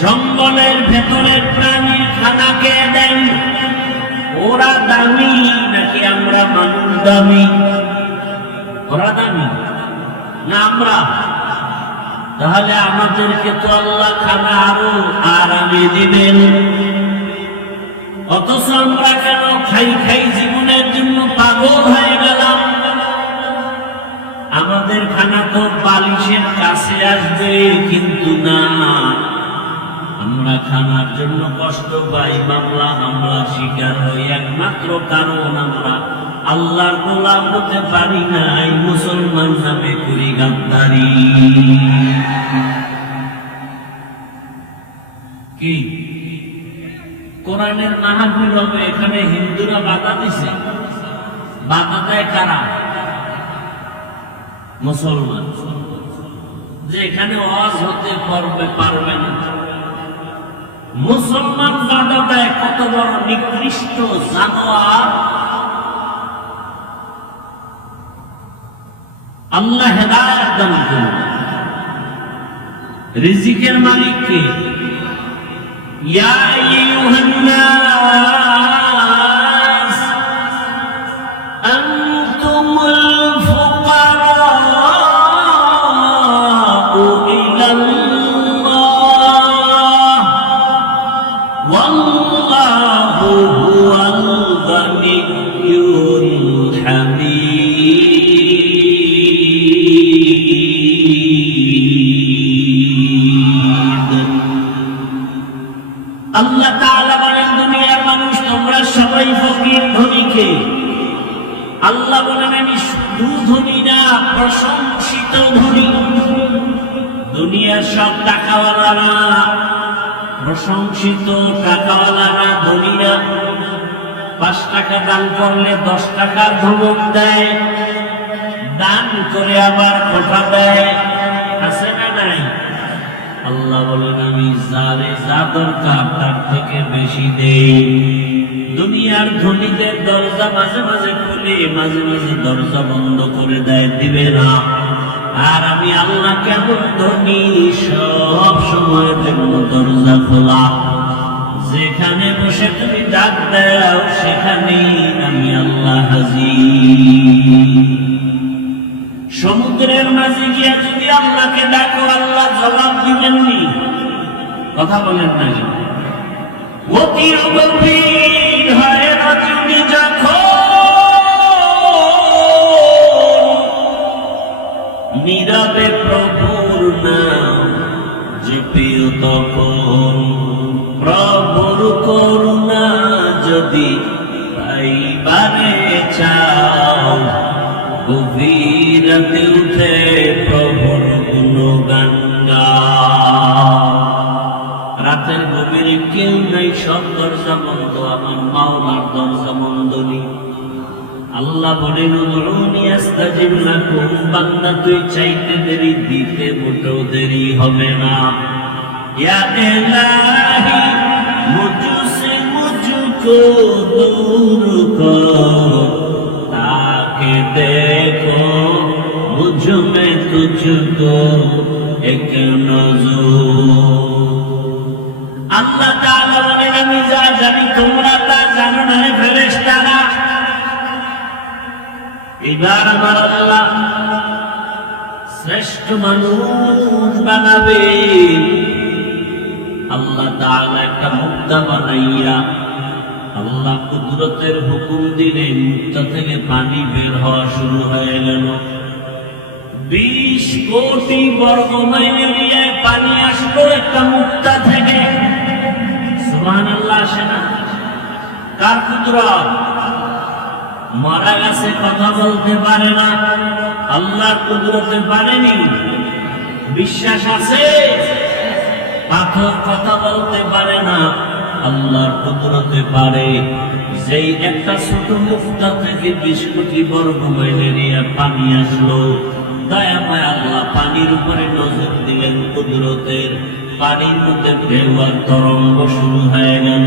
জঙ্গলের ভেতরের প্রাণীর খানা কে দেন? ওরা দামি নাকি আমরা মানুষ দামি? ওরা দামি না আমরা? তাহলে আমাদেরকে তো আল্লাহ খানা আরো আরামে দিবেন। অথচ আমরা কেন খাই খাই জীবনের জন্য পাগল হয়ে গেলাম? আমাদের খানা তো বালিশের কাছে আসবে, কিন্তু না, আমরা খানার জন্য কষ্ট পাই, মামলা হামলা শিকার হই। একমাত্র কারণ আমরা আল্লাহর গোলাম হতে পারি নাই, মুসলমান নামে করি গাদ্দারি। কি কোরআনের মাহফিল হবে, এখানে হিন্দুরা বাধা দিছে। বাধা দেয় কারা? মুসলমান। যে এখানে ওয়াজ হতে পারবে না, মুসলমান বাধা দেয়। কত বড় নিকৃষ্ট জানোয়ার! আল্লাহ হেদায়েত দান করুন। রিজিকের মালিক কে? ইয়া আইয়ুহান নাস আনতুমুল ফুকারাউ ইলাল্লাহ ওয়াল্লাহু হুয়াল গানিয়্যুল হামিদ। আল্লাহ তাআলা বলেন, দুনিয়ার মানুষ তোমরা সবাই ফকির, ধনীকে। আল্লাহ বলেন আমি শুধু ধনী না, প্রশংসিত ধনী। দুনিয়ার সব টাকাওয়ালারা প্রশংসিত, টাকাওয়ালারা ধনী না। 5 টাকা দান করলে 10 টাকা ধমক দেয়, দান করে আবার কথা দেয়, আছে না নাই? আল্লাহ বলেন আমি যারে যা দরকার তার থেকে বেশি দেই। দুনিয়ার ধনীদের দরজা মাঝে মাঝে খুলে মাঝে মাঝে দরজা বন্ধ করে দেয়, দিবে না। আর আমি আল্লাহ কেমন ধনী, সব সময়ের জন্য দরজা খোলা। যেখানে বসে তুমি ডাক দাও সেখানেই আমি আল্লাহ হাজির। সমুদ্রের মাঝে গিয়া যদি আল্লাহকে ডাকো, আল্লাহ জবাব দিবেননি? কথা বলেন না? অতি গভীর হয় রজনী যখন নীরবে প্রভুর নাম জপিও তখন। প্রভুর করুণা যদি পাইবারে চাও, গভীর রাতে উঠে প্রভুর গুণগান গাও। রাতের গভীরে কেউ নাই, সব দরজা বন্ধ, আমার মাওলার দরজা বন্ধ নেই। আল্লাহ বলেন উদউনি আস্তাজিব লাকুম, বান্দা তুই চাইতে দেরি, দিতে মোটেও দেরি হবে না। ইয়া ইলাহি মুঝসে মুঝকো দূর কর, তাকে দেখো মুঝ মে তুঝকো এক নজর। আল্লাহ তাআলা বলেন আমি যা জানি তোমরা তা জানো না হে ফেরেশতারা। এবার আমার আল্লাহ শ্রেষ্ঠ মানুষ বানাবে। আল্লাহ তাআলা একটা মুক্তা বানাইয়া আল্লাহ কুদরতের হুকুম দিলেন, মুক্তা থেকে পানি বের হওয়া শুরু হয়ে গেল। 20 কোটি বর্গ মাইল এরিয়ায় পানি আসলো একটা মুক্তা থেকে। সুবহানাল্লাহ, আসে না? কার কুদরত? মারা গেছে, কথা বলতে পারে না, আল্লাহর কুদরতে পারেনি। বিশ্বাস আছে? পাথর কথা বলতে পারে না, আল্লাহর কুদরতে পারে। যেই একটা ছোট মুক্তা থেকে 20 কোটি বর্গ মাইল এরিয়া পানি আসলো, দয়াময় আল্লাহ পানির উপরে নজর দিলেন কুদরতের। পানির মধ্যে ঢেউ আর তরঙ্গ শুরু হয়ে গেল।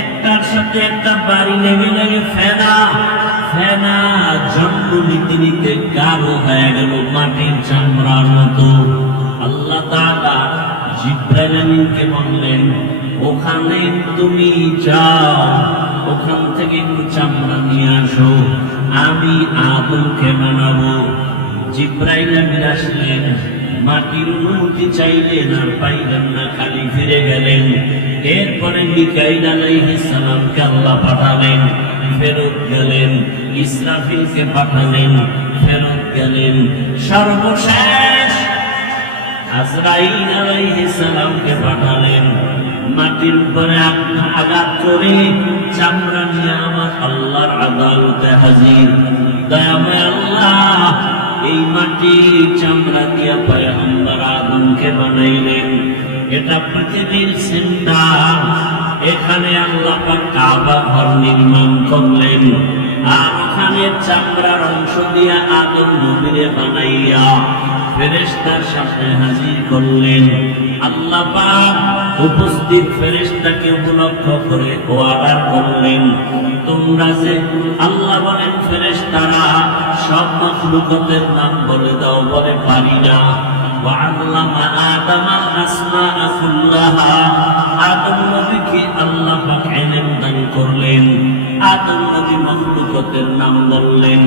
একটার সাথে একটা বাড়ি লেগে লেগে ফেনা ফেনা জন্ম নিতে নিতে গাঢ় হয়ে গেল, মাটির চামড়ার মতো। আল্লাহ তাআলা জিবরাইল আমিনকে বললেন, ওখানে তুমি যাও, ওখান থেকে একটু চামড়া নিয়ে আসো, আমি আদমকে বানাবো। জিবরাইল আমিন আসলেন, মাটির অনুমতি চাইলেন, আর পাইলেন না, খালি ফিরে গেলেন। এরপরে মিকাইল আলাইহিস সালামকে আল্লাহ পাঠালেন, ফেরত গেলেন। ইসরাফিলকে পাঠালেন, ফেরত গেলেন। সর্বশেষ আজরাইল আলাইহিস সালামকে পাঠালেন। মাটির উপরে আঘাত করে চামড়া নিয়ে আমার আল্লাহর আদালতে হাজির। দয়াময় আল্লাহ এই মাটির চামড়া দিয়া পয়গম্বর আদমকে বানাইলেন। এটা পৃথিবীর সেন্টার। এখানে আল্লাহ পাক কাবা ঘর নির্মাণ করলেন, আর ওখানে চামড়ার অংশ দিয়া আদম নবীরে বানাইয়া ফেরেশতার সামনে হাজির করলেন। আল্লাহ পাক উপস্থিত ফেরেশতাকে উপলক্ষ করে ওয়াদা করলেন, তোমরা যে আল্লাহ বলেন ফেরেশতারা সব মাখলুকাতের নাম বলে দাও, বলে পারি না। ওয়া'আল্লামা আদামা আসমা'a কুল্লাহা, আদম নবীকে আল্লাহ পাক ইলম দান করলেন। আদম নবী মাখলুকাতের নাম বললেন।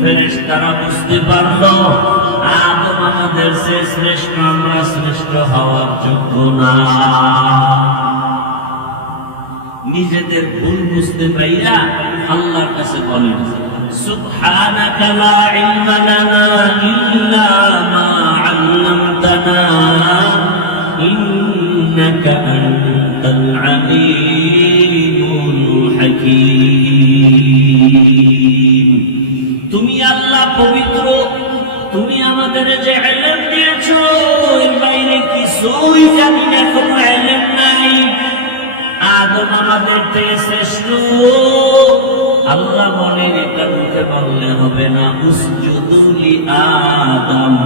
ফেরেশতারা বুঝতে পারলো আদম আমাদের চেয়ে শ্রেষ্ঠ, আমরা শ্রেষ্ঠ হওয়ার যোগ্য না। নিজেদের ভুল বুঝতে পাইরা আল্লাহর কাছে বলেন, সুবহানাকা লা ইলমা লানা ইল্লা মা 'আল্লামতানা ইন্নাকা আনতাল আলীমুল হাকীম। তুমি আল্লাহ পবিত্র, তুমি আমাদের যে ইলম দিয়েছো এর বাইরে কিছুই জানি না, কোনো ইলম নাই। আদম আমাদের থেকে শ্রেষ্ঠ, আল্লাহ বলেন এটা মুখে বললে হবে না, উসজুদু লি আদম,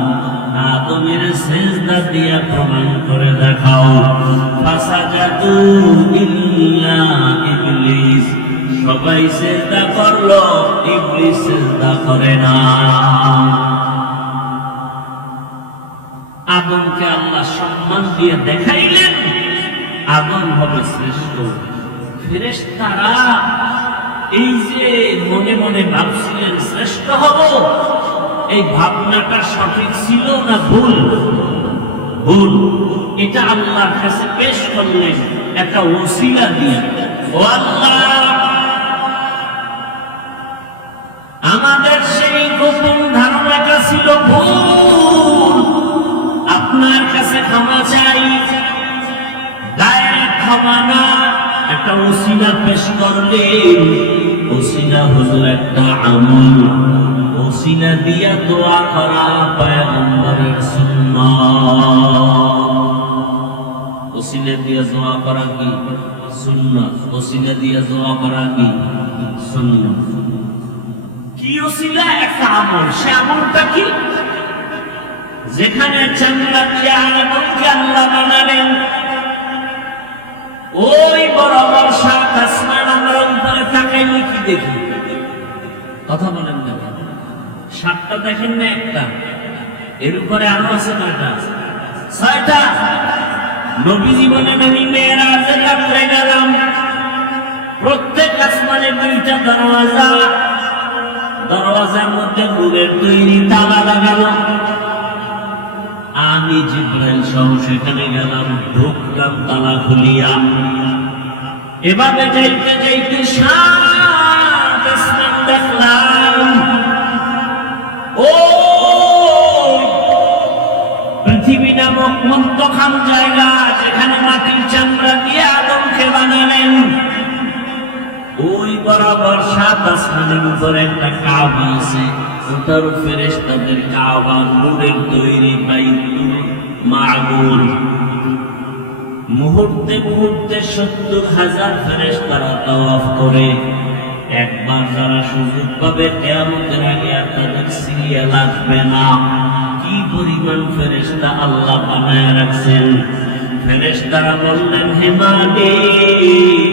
আদমের সিজদা দিয়া প্রমাণ করে দেখাও। ফাসাজাদু ইল্লা ইবলিস, সবাই সিজদা করলো, ইবলিস সিজদা করে না। আদমকে আল্লাহ সম্মান দিয়ে দেখাইলেন আদম হবে শ্রেষ্ঠ। ফেরেশতারা এই যে মনে মনে ভাবছিলেন শ্রেষ্ঠ হব, এই ভাবনাটা সঠিক ছিল না ভুল? ভুল। এটা আল্লাহর কাছে পেশ করলেন একটা ওসিলা দিয়ে। ও আল্লাহ, আমাদের সেই গোপন ধারণাটা ছিল ভুল, আপনার কাছে ক্ষমা চাই। ডাইরেক্ট ক্ষমা না, একটা ওসিলা পেশ করলেন। ওসিলা হলো একটা আমল, ওসিলা দিয়া দোয়া করা পয়গম্বরের সুন্নাত। ওসিলা দিয়া দোয়া করা কি সুন্নাত? ওসিলা দিয়া দোয়া করা কি সুন্নাত? কি ওসিলা? একটা আমল। সে আমলটা কি? যেখানে চামড়া দিয়ে আদমকে আল্লাহ বানালেন, ওই বরাবর সাত আসমান আমরা উপরে তাকাইলে কি দেখি? কথা বলেন না, সাতটা দেখেন না একটা? এর উপরে আরো আছে কয়টা? ছয়টা। নবীজি বলেন আমি মেরাজের রাত্রে গেলাম, প্রত্যেক আসমানে দুইটা দরওয়াজা, দরওয়াজার মধ্যে নূরের তৈরি তালা লাগানো। আমি জিবরাইল সহ সেখানে গেলাম, ঢুকলাম তালা খুলিয়া। এভাবে যাইতে যাইতে সাত আসমান দেখলাম। ও পৃথিবী নামক মন্তখান জায়গা, যেখানে মাটির চামড়া দিয়ে আদমকে বানালেন, ওই বরাবর সাত আসমানের উপরে একটা কাবা আছে। ওটার ফেরেশতাদের কাবা, নূরের তৈরি বাইতুল মামুর। মুহূর্তে মুহূর্তে ৭০,০০০ ফেরেশতারা তাওয়াফ করে। একবার যারা সুযোগ পাবে কিয়ামতের আগে আর তাদের সিরিয়াল আসবে না। কি পরিমাণ ফেরেশতা আল্লাহ বানায় রাখছেন। ফেরেশতারা বললেন, হে মালিক,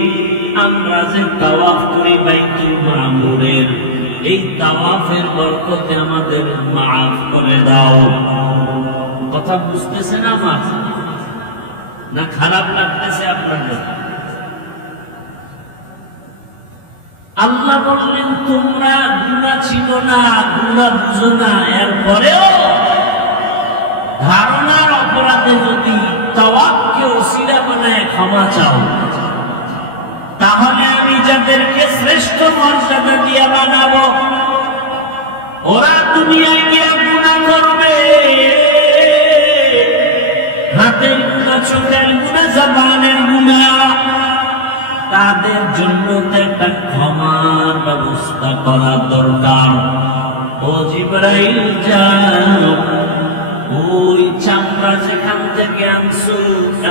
আমরা যে তাওয়াফ করি বাইতুল মামুরের, এই তাওয়াফের বরকতে আমাদের মাফ করে দাও। কথা বুঝতেছেন আমার? না খারাপ লাগতেছে আপনাদের? আল্লাহ বললেন তোমরা গুনাহ ছিল না, গুনাহ বুঝো না, এরপরেও ধারণার অপরাধে যদি তাওয়াফকে ওসিলা বানায় ক্ষমা চাও, তাহলে আমি যাদেরকে শ্রেষ্ঠ মর্যাদা দিয়ে বানাবো, ওরা দুনিয়ায় গিয়ে গুনাহ করবে, হাতের গুনাহ, চোখের গুনাহ, জবানের গুনাহ, তাদের জন্য তো একটা ক্ষমার ব্যবস্থা করা দরকার। ও জিবরাইল যাও, ওই চামড়া যেখান থেকে আনছো,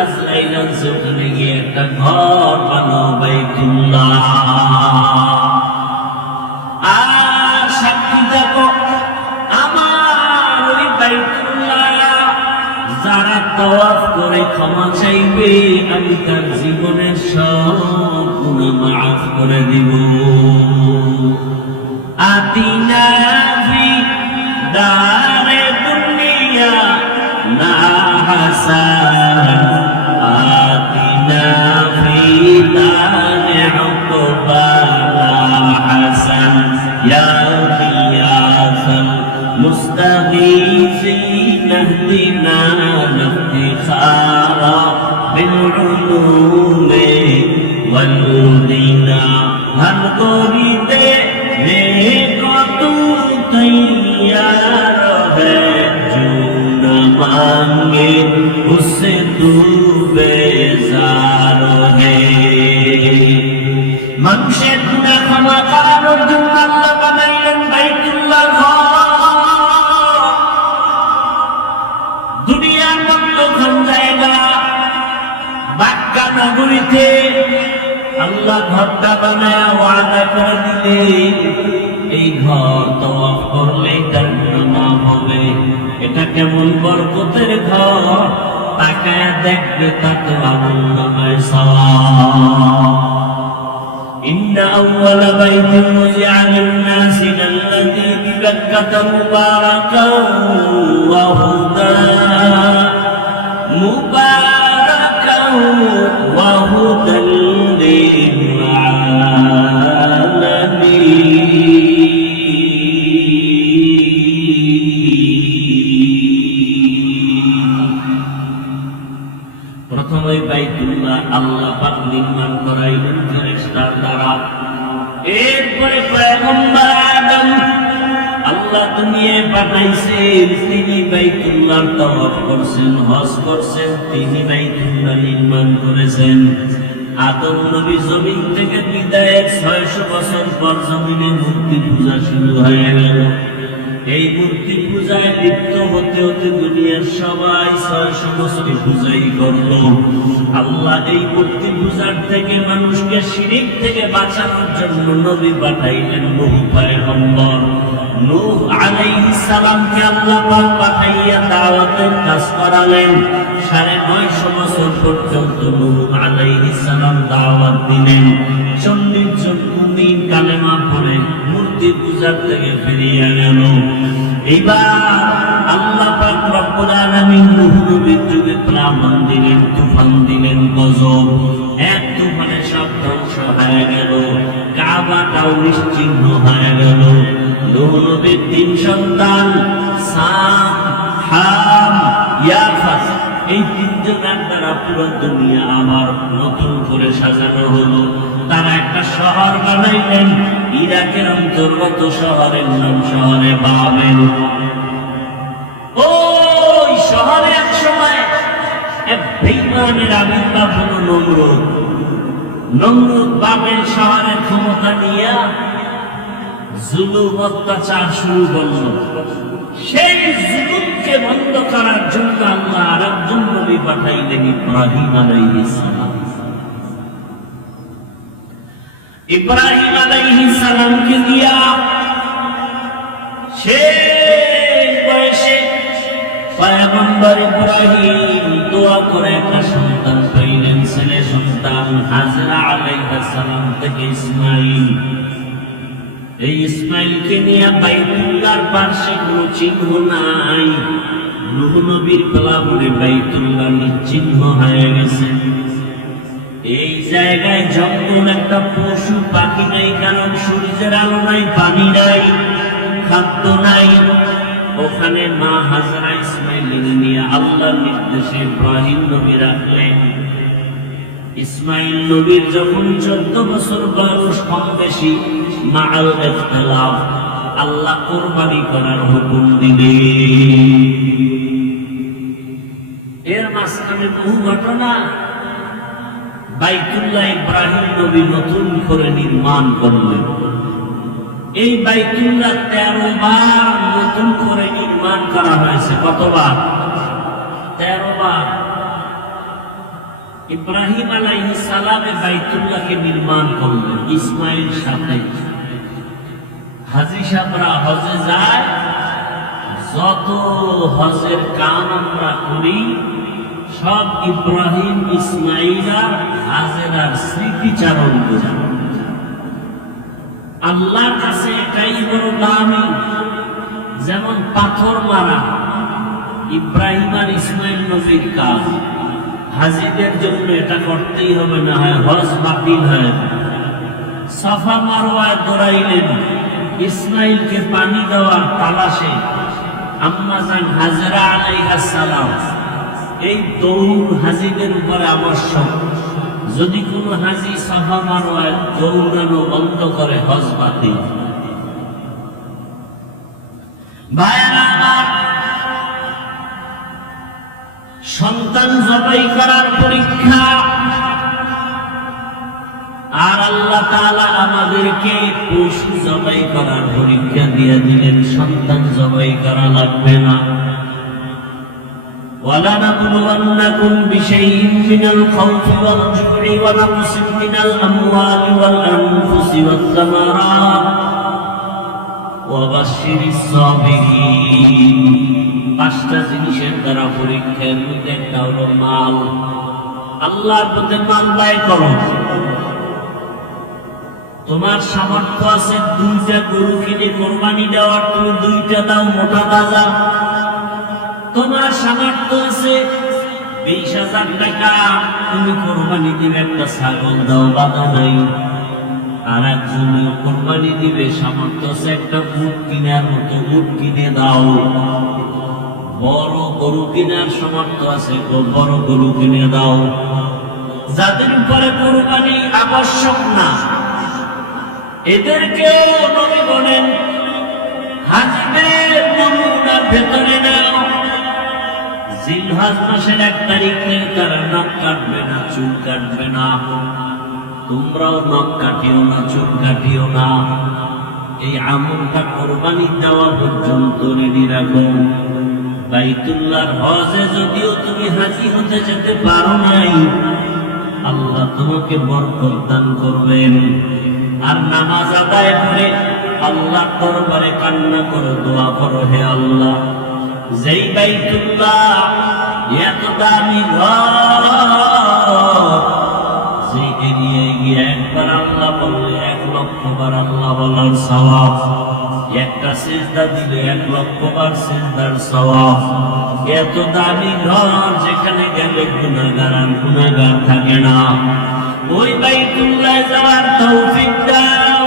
আজরাইল আনছো, ওখানে গিয়ে একটা ঘর বানাও বাইতুল্লাহ। আর সাক্ষী দেখো, আমার ওই বাইতুল্লাহ যারা তাওয়াফ করে ক্ষমা চাইবে, আমি তার জীবনের সব গুনাহ মাফ করে দিব। আতিনা ফি দারে দুনিয়া না হাসান, আতিনা ফি দারে উকবানা হাসান, ইয়া গিয়াসাল মুস্তাগীসিন ইহদিনা ইফতিখারা বিল উলুমি ওয়াল উদিনা। হর করিতে নেকো তু তৈয়ার হ্যায়, जो न मांगे उससे तू बेजार है। মানুষের গুনাহ ক্ষমা করার জন্য আল্লাহ বানাইলেন বাইতুল্লাহ ঘর। দুনিয়ার মধ্যখান জায়গা, বাক্কা নগরীতে আল্লাহ ঘরটা বানায় ওয়াদা করে দিলেন এই ঘর তওয়াফ করলে তার গুনাহ মাফ হবে। এটা কেমন বরকতের ঘর, তাকায় দেখবে তাতে আমলনামায় সওয়াব। ইন্না আউওয়ালা বাইতিন মুজিআ লিন-নাসি লাল্লাযী বিবাক্কাতা মুবারাকান ওয়া হুদান প্রথমে বাইতুল্লাহ আল্লাহ পাক নির্মাণ করাইলেন ফেরেশতার দ্বারা। এরপরে পয়গম্বর আদম আল্লাহ দুনিয়ায় পাঠাইছেন, তিনি বাইতুল্লাহর তাওয়াফ করছেন, হজ করছেন, তিনি বাইতুল্লাহ নির্মাণ করেছেন। আদম নবী জমিন থেকে বিদায়ের 600 বছর পর জমিনে মূর্তি পূজা শুরু হয়ে গেল। এই মূর্তি পূজায় লিপ্ত হতে হতে দুনিয়ার সবাই 600 বছর পূজাই করলো। আল্লাহ এই মূর্তি পূজার থেকে মানুষকে শিরক থেকে বাঁচানোর জন্য নবী পাঠাইলেন নূহ পয়গম্বর। নূহ আলাইহিস সালামকে আল্লাহ পাক পাঠাইয়া দাওয়াতের কাজ করালেন। 950 বছর পর্যন্ত নূহ আলাইহিস সালাম দাওয়াত দিলেন। 40 জন মুমিন কালেমা পড়ে মূর্তি পূজার থেকে ফিরিয়ে গেল। এবার আল্লাহ পাক রব্বুল আলামিন নূহ নবীর যুগে প্লাবন দিলেন, তুফান দিলেন, গজব। এক তুফানে সব ধ্বংস হয়ে গেল, কাবাটাও নিশ্চিহ্ন হয়ে গেল। নূহ নবীর 3 সন্তান সাম, হাম, ইয়াফাস, এই 3 জনের দ্বারা পুরো দুনিয়া আবার নতুন করে সাজানো হলো। তারা একটা শহর বানাইলেন, ইরাকের অন্তর্গত শহরের নাম শহরে বাবেল। ওই শহরে এক সময় এক বেঈমানের আবির্ভাব হলো নমরুদ। নমরুদ বাবেল শহরের ক্ষমতা নিয়ে জুলুম অত্যাচার শুরু করলো। সেই জুলুমকে বন্ধ করার জন্য আল্লাহ আরেকজন নবী পাঠাইলেন, ইব্রাহিম আলাইহিস সালাম। ইব্রাহিম আলাইহিস সালামকে দিয়া সেই বয়সে পয়গম্বর ইব্রাহিম দোয়া করে একটা সন্তান পাইলেন, ছেলে সন্তান। হাজরা আলাইহিস সালাম থেকে ইসমাইল। এই ইসমাইলকে নিয়ে বাইতুল্লাহর পাশে কোনো চিহ্ন নাই। নূহ নবীর প্লাবনে বাইতুল্লাহ নিশ্চিহ্ন হয়ে গেছে। এই জায়গায় জঙ্গল, একটা পশু পাখি নাই, কারণ সূর্যের আলো নাই, পানি নাই, খাদ্য নাই। ওখানে মা হাজরা ইসমাইল নিয়ে আল্লাহর নির্দেশে ইব্রাহিম নবী রাখলেন। ইসমাইল নবীর যখন 14 বছর বয়স, কম বেশি মাআল ইখতিলাফ, আল্লাহ কুরবানি করার হুকুম দিলেন। এর মাঝখানে বহু ঘটনা। বাইতুল্লাহ ইব্রাহিম নবী নতুন করে নির্মাণ করলেন। এই বাইতুল্লাহ 13 বার নতুন করে নির্মাণ করা হয়েছে। কতবার? 13 বার। ইব্রাহিম আলাইহিস সালাম বাইতুল্লাহকে নির্মাণ করলেন ইসমাইল সাথে। হাজী সাহেবরা হজে যায়, যত হজের কাম আমরা করি সব ইব্রাহিম, ইসমাইল আর হাজেরার স্মৃতিচারণ করি। আল্লাহর কাছে এটাই বড় দামি। যেমন পাথর মারা ইব্রাহিম আর ইসমাইল নবীর কাজ, হাজীদের জন্য এটা করতেই হবে, না হয় হজ বাতিল হয়। সাফা মারওয়ায় দৌড়াইলেন, ইসমাইলকে পানি দেওয়ার তালাশে আম্মা জান হাজরা আলাইহিস সালাম। এই দৌড় হাজীদের উপরে আবশ্যক। যদি কোনো হাজী সাফা মারওয়ায় দৌড়ানো বন্ধ করে, হজ বাতিল। ভাইরা আমার, সন্তান জবাই করার পরীক্ষা, আর আল্লাহ তাআলা আমাদেরকে পশু জবাই করার পরীক্ষা দিয়ে দিলেন। সন্তান জবাই করা লাগবে না। ولنبلونكم بشيء من الخوف والجوع ونقص من الأموال والأنفس والثمرات وبشر الصابرين পাঁচটা জিনিসের দ্বারা পরীক্ষার মধ্যে একটা হলো মাল। আল্লাহর পথে মাল ব্যয় করো। তোমার সামর্থ্য আছে দুইটা গরু কিনে কোরবানি দেওয়ার, তুমি দুইটা দাও মোটা তাজা। তোমার সামর্থ্য আছে 20,000 টাকা, তুমি কোরবানি দিবে একটা ছাগল দাও, বাধা নাই। আর একজনে কোরবানি দিবে সামর্থ্য আছে একটা উট কিনার মতো, উট কিনে দাও। বড় গরু কেনার সামর্থ্য আছে বড় গরু কিনে দাও। যাদের উপরে কোরবানি আবশ্যক না এদেরকেও নবী বলেন হাজিদের নমুনার ভেতরে নাও। জিলহজ মাসের 1 তারিখে তারা নখ কাটবে না, চুল কাটবে না। তোমরাও নখ কাটিও না, চুল কাটিও না। এই আমলটা কোরবানি দেওয়া পর্যন্ত রেডি রাখো। বাইতুল্লাহর হজে যদিও তুমি হাজি হতে যেতে পারো নাই, আল্লাহ তোমাকে বরকত দান করবেন। আর নামাজ আদায় করে আল্লাহ দরবারে কান্না করো, দোয়া করো, হে আল্লাহ যেই বাইতুল্লাহ এত দামি ঘর, যে এরিয়ায় গিয়ে একবার আল্লাহ বললে 1 লক্ষ বার আল্লাহ বলার সওয়াব, একটা সিজদা দিলে 1 লক্ষ বার সিজদার সওয়াব। এত দামি ঘর যেখানে গেলে গুনাহগার থাকে না। ওই বাইতুল্লাহ যাওয়ার তৌফিক দাও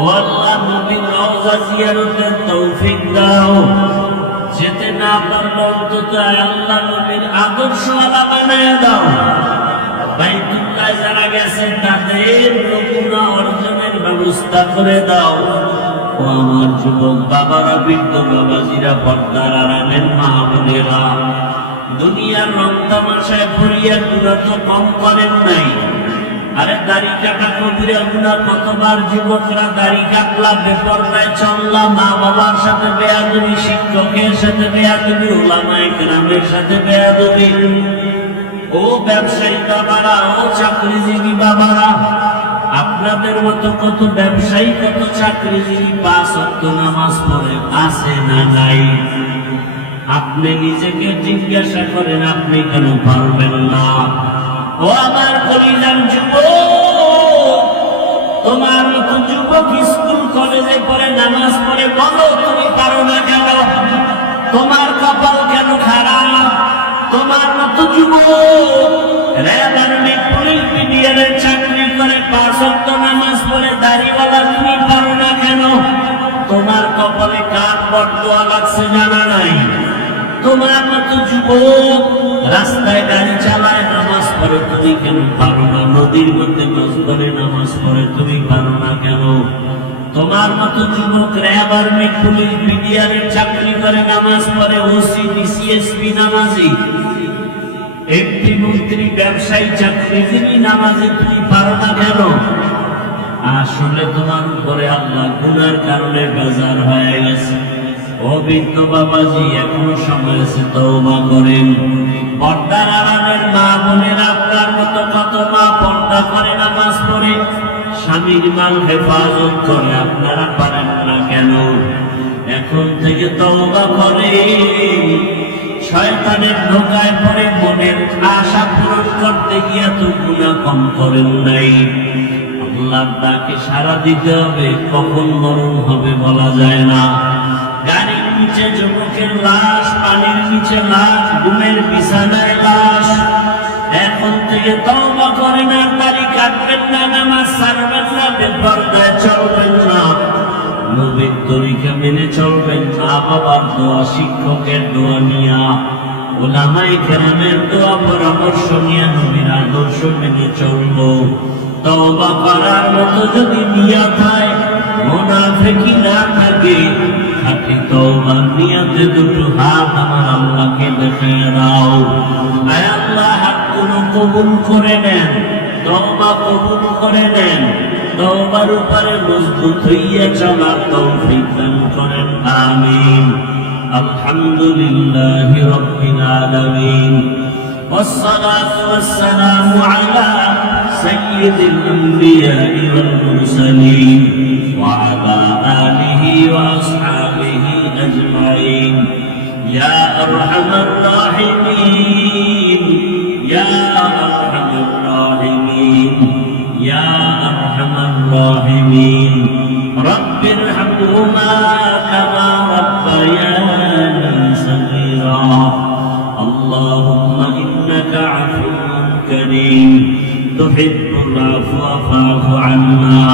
ও আল্লাহ, নবীর রওজা জিয়ারতের তৌফিক দাও। যেতে না পারলে অন্তত আল্লাহ নবীর আদর্শওয়ালা বানায় দাও। বাইতুল্লাহ যারা গেছে তাদের নমুনা অর্জনের ব্যবস্থা করে দাও। ও আমার যুবক বাবারা, বৃদ্ধ বাবাজিরা, পর্দার আড়ালের মা বোনেরা, দুনিয়ার রং তামাশায় ভরিয়া গুণা তো কম করেন নাই। আরে দাড়ি কাটা কবিরা গুণা কতবার যুবকরা দাড়ি কাটলা, বেপরদায় চললা, মা বাবার সাথে বেয়াদবি, শিক্ষকের সাথে বেয়াদবি, উলামায়ে কেরামের সাথে বেয়াদবি। ও ব্যবসায়ী বাবারা, ও চাকরিজীবী বাবারা, আপনাদের মতো কত ব্যবসায়ী, কত চাকরিজীবী 5 ওয়াক্ত নামাজ পড়ে আছে না নাই? আপনি নিজেকে জিজ্ঞাসা করেন, আপনি কেন পারবেন না? ও আমার কলিজার যুবক, তোমার মতো যুবক স্কুল কলেজে পড়ে নামাজ পড়ে, বলো তুমি পারো না কেন? তোমার কপাল কেন খারাপ? তোমার মতো যুবক র্যাব আর্মি পুলিশ বিডিআরের চাকরি করে 5 ওয়াক্ত নামাজ পড়ে দাড়িওয়ালা, তুমি পারো না কেন? তোমার কপালে কার বটদোয়া লাগছে জানা নাই? তোমার মতো যুবক রাস্তায় গাড়ি চালায় নামাজ পড়ে, তুমি কেন পারো না? নদীর মধ্যে গোসল করে নামাজ পড়ে, তুমি পারো না কেন? তোমার মতো যুবক র্যাব আর্মি পুলিশ বিডিআরের চাকরি করে নামাজ পড়ে, ওসি ডিসিএসপি নামাজি, এমপি মন্ত্রী ব্যবসায়ী চাকরিজীবী নামাজি, তুমি পারো না কেন? আসলে তোমার উপরে আল্লাহ গুনার কারণে বেজার হয়ে গেছে। ও বৃদ্ধ বাবাজি, এখনো সময় আছে, তওবা করেন। পর্দার আড়ালের মা বোনেরা, আপনার মতো কত মা পর্দা করে নামাজ পড়ে, স্বামীর মাল হেফাজত করে, আপনারা পারেন না কেন? এখন থেকে তওবা করে, শয়তানের ধোঁকায় পড়ে মনের আশা পূরণ করতে গিয়ে তো গুনাহ কম করেন নাই। আল্লাহর ডাকে সাড়া দিতে হবে, কখন মরণ হবে বলা যায় না। গাড়ির নিচে যুবকের লাশ, পানির নিচে লাশ, ঘুমের বিছানায় লাশ। এখন থেকে তওবা করেন, আর দাড়ি কাটবেন না, নামাজ ছাড়বেন না, বেপরদায় চলবেন না, নবীর তরিকা মেনে চলবেন, মা বাবার দোয়া, শিক্ষকের দোয়া নিয়া, উলামায়ে কেরামের দোয়া পরামর্শ নিয়ে নবীর আদর্শ মেনে চলবো। তওবা করার মতো যদি নিয়ত হয়, মুনাফিকি না থাকে, খাঁটি তওবার নিয়তে দুটো হাত আমার আল্লাহকে দেখিয়ে দাও। আয় আল্লাহ, হাতগুলো কবুল করে নেন, তওবা কবুল করে নেন, তওবার উপরে মজবুত হইয়া চলার তৌফিক দান করেন, আমিন। الحمد لله رب العالمين والصلاة والسلام على سيد الأنبياء والمرسلين وعلى آله وأصحابه أجمعين يا أرحم الراحمين يا أرحم الراحمين يا أرحم الراحمين رب ارحمهما كما ربياني صغيرا اللهم إنك عفو كريم تحب العفو فاعف عنا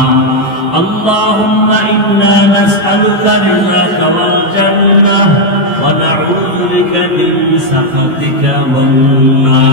اللهم إنا نسألك رضاك والجنة ونعوذ بك من سخطك والنار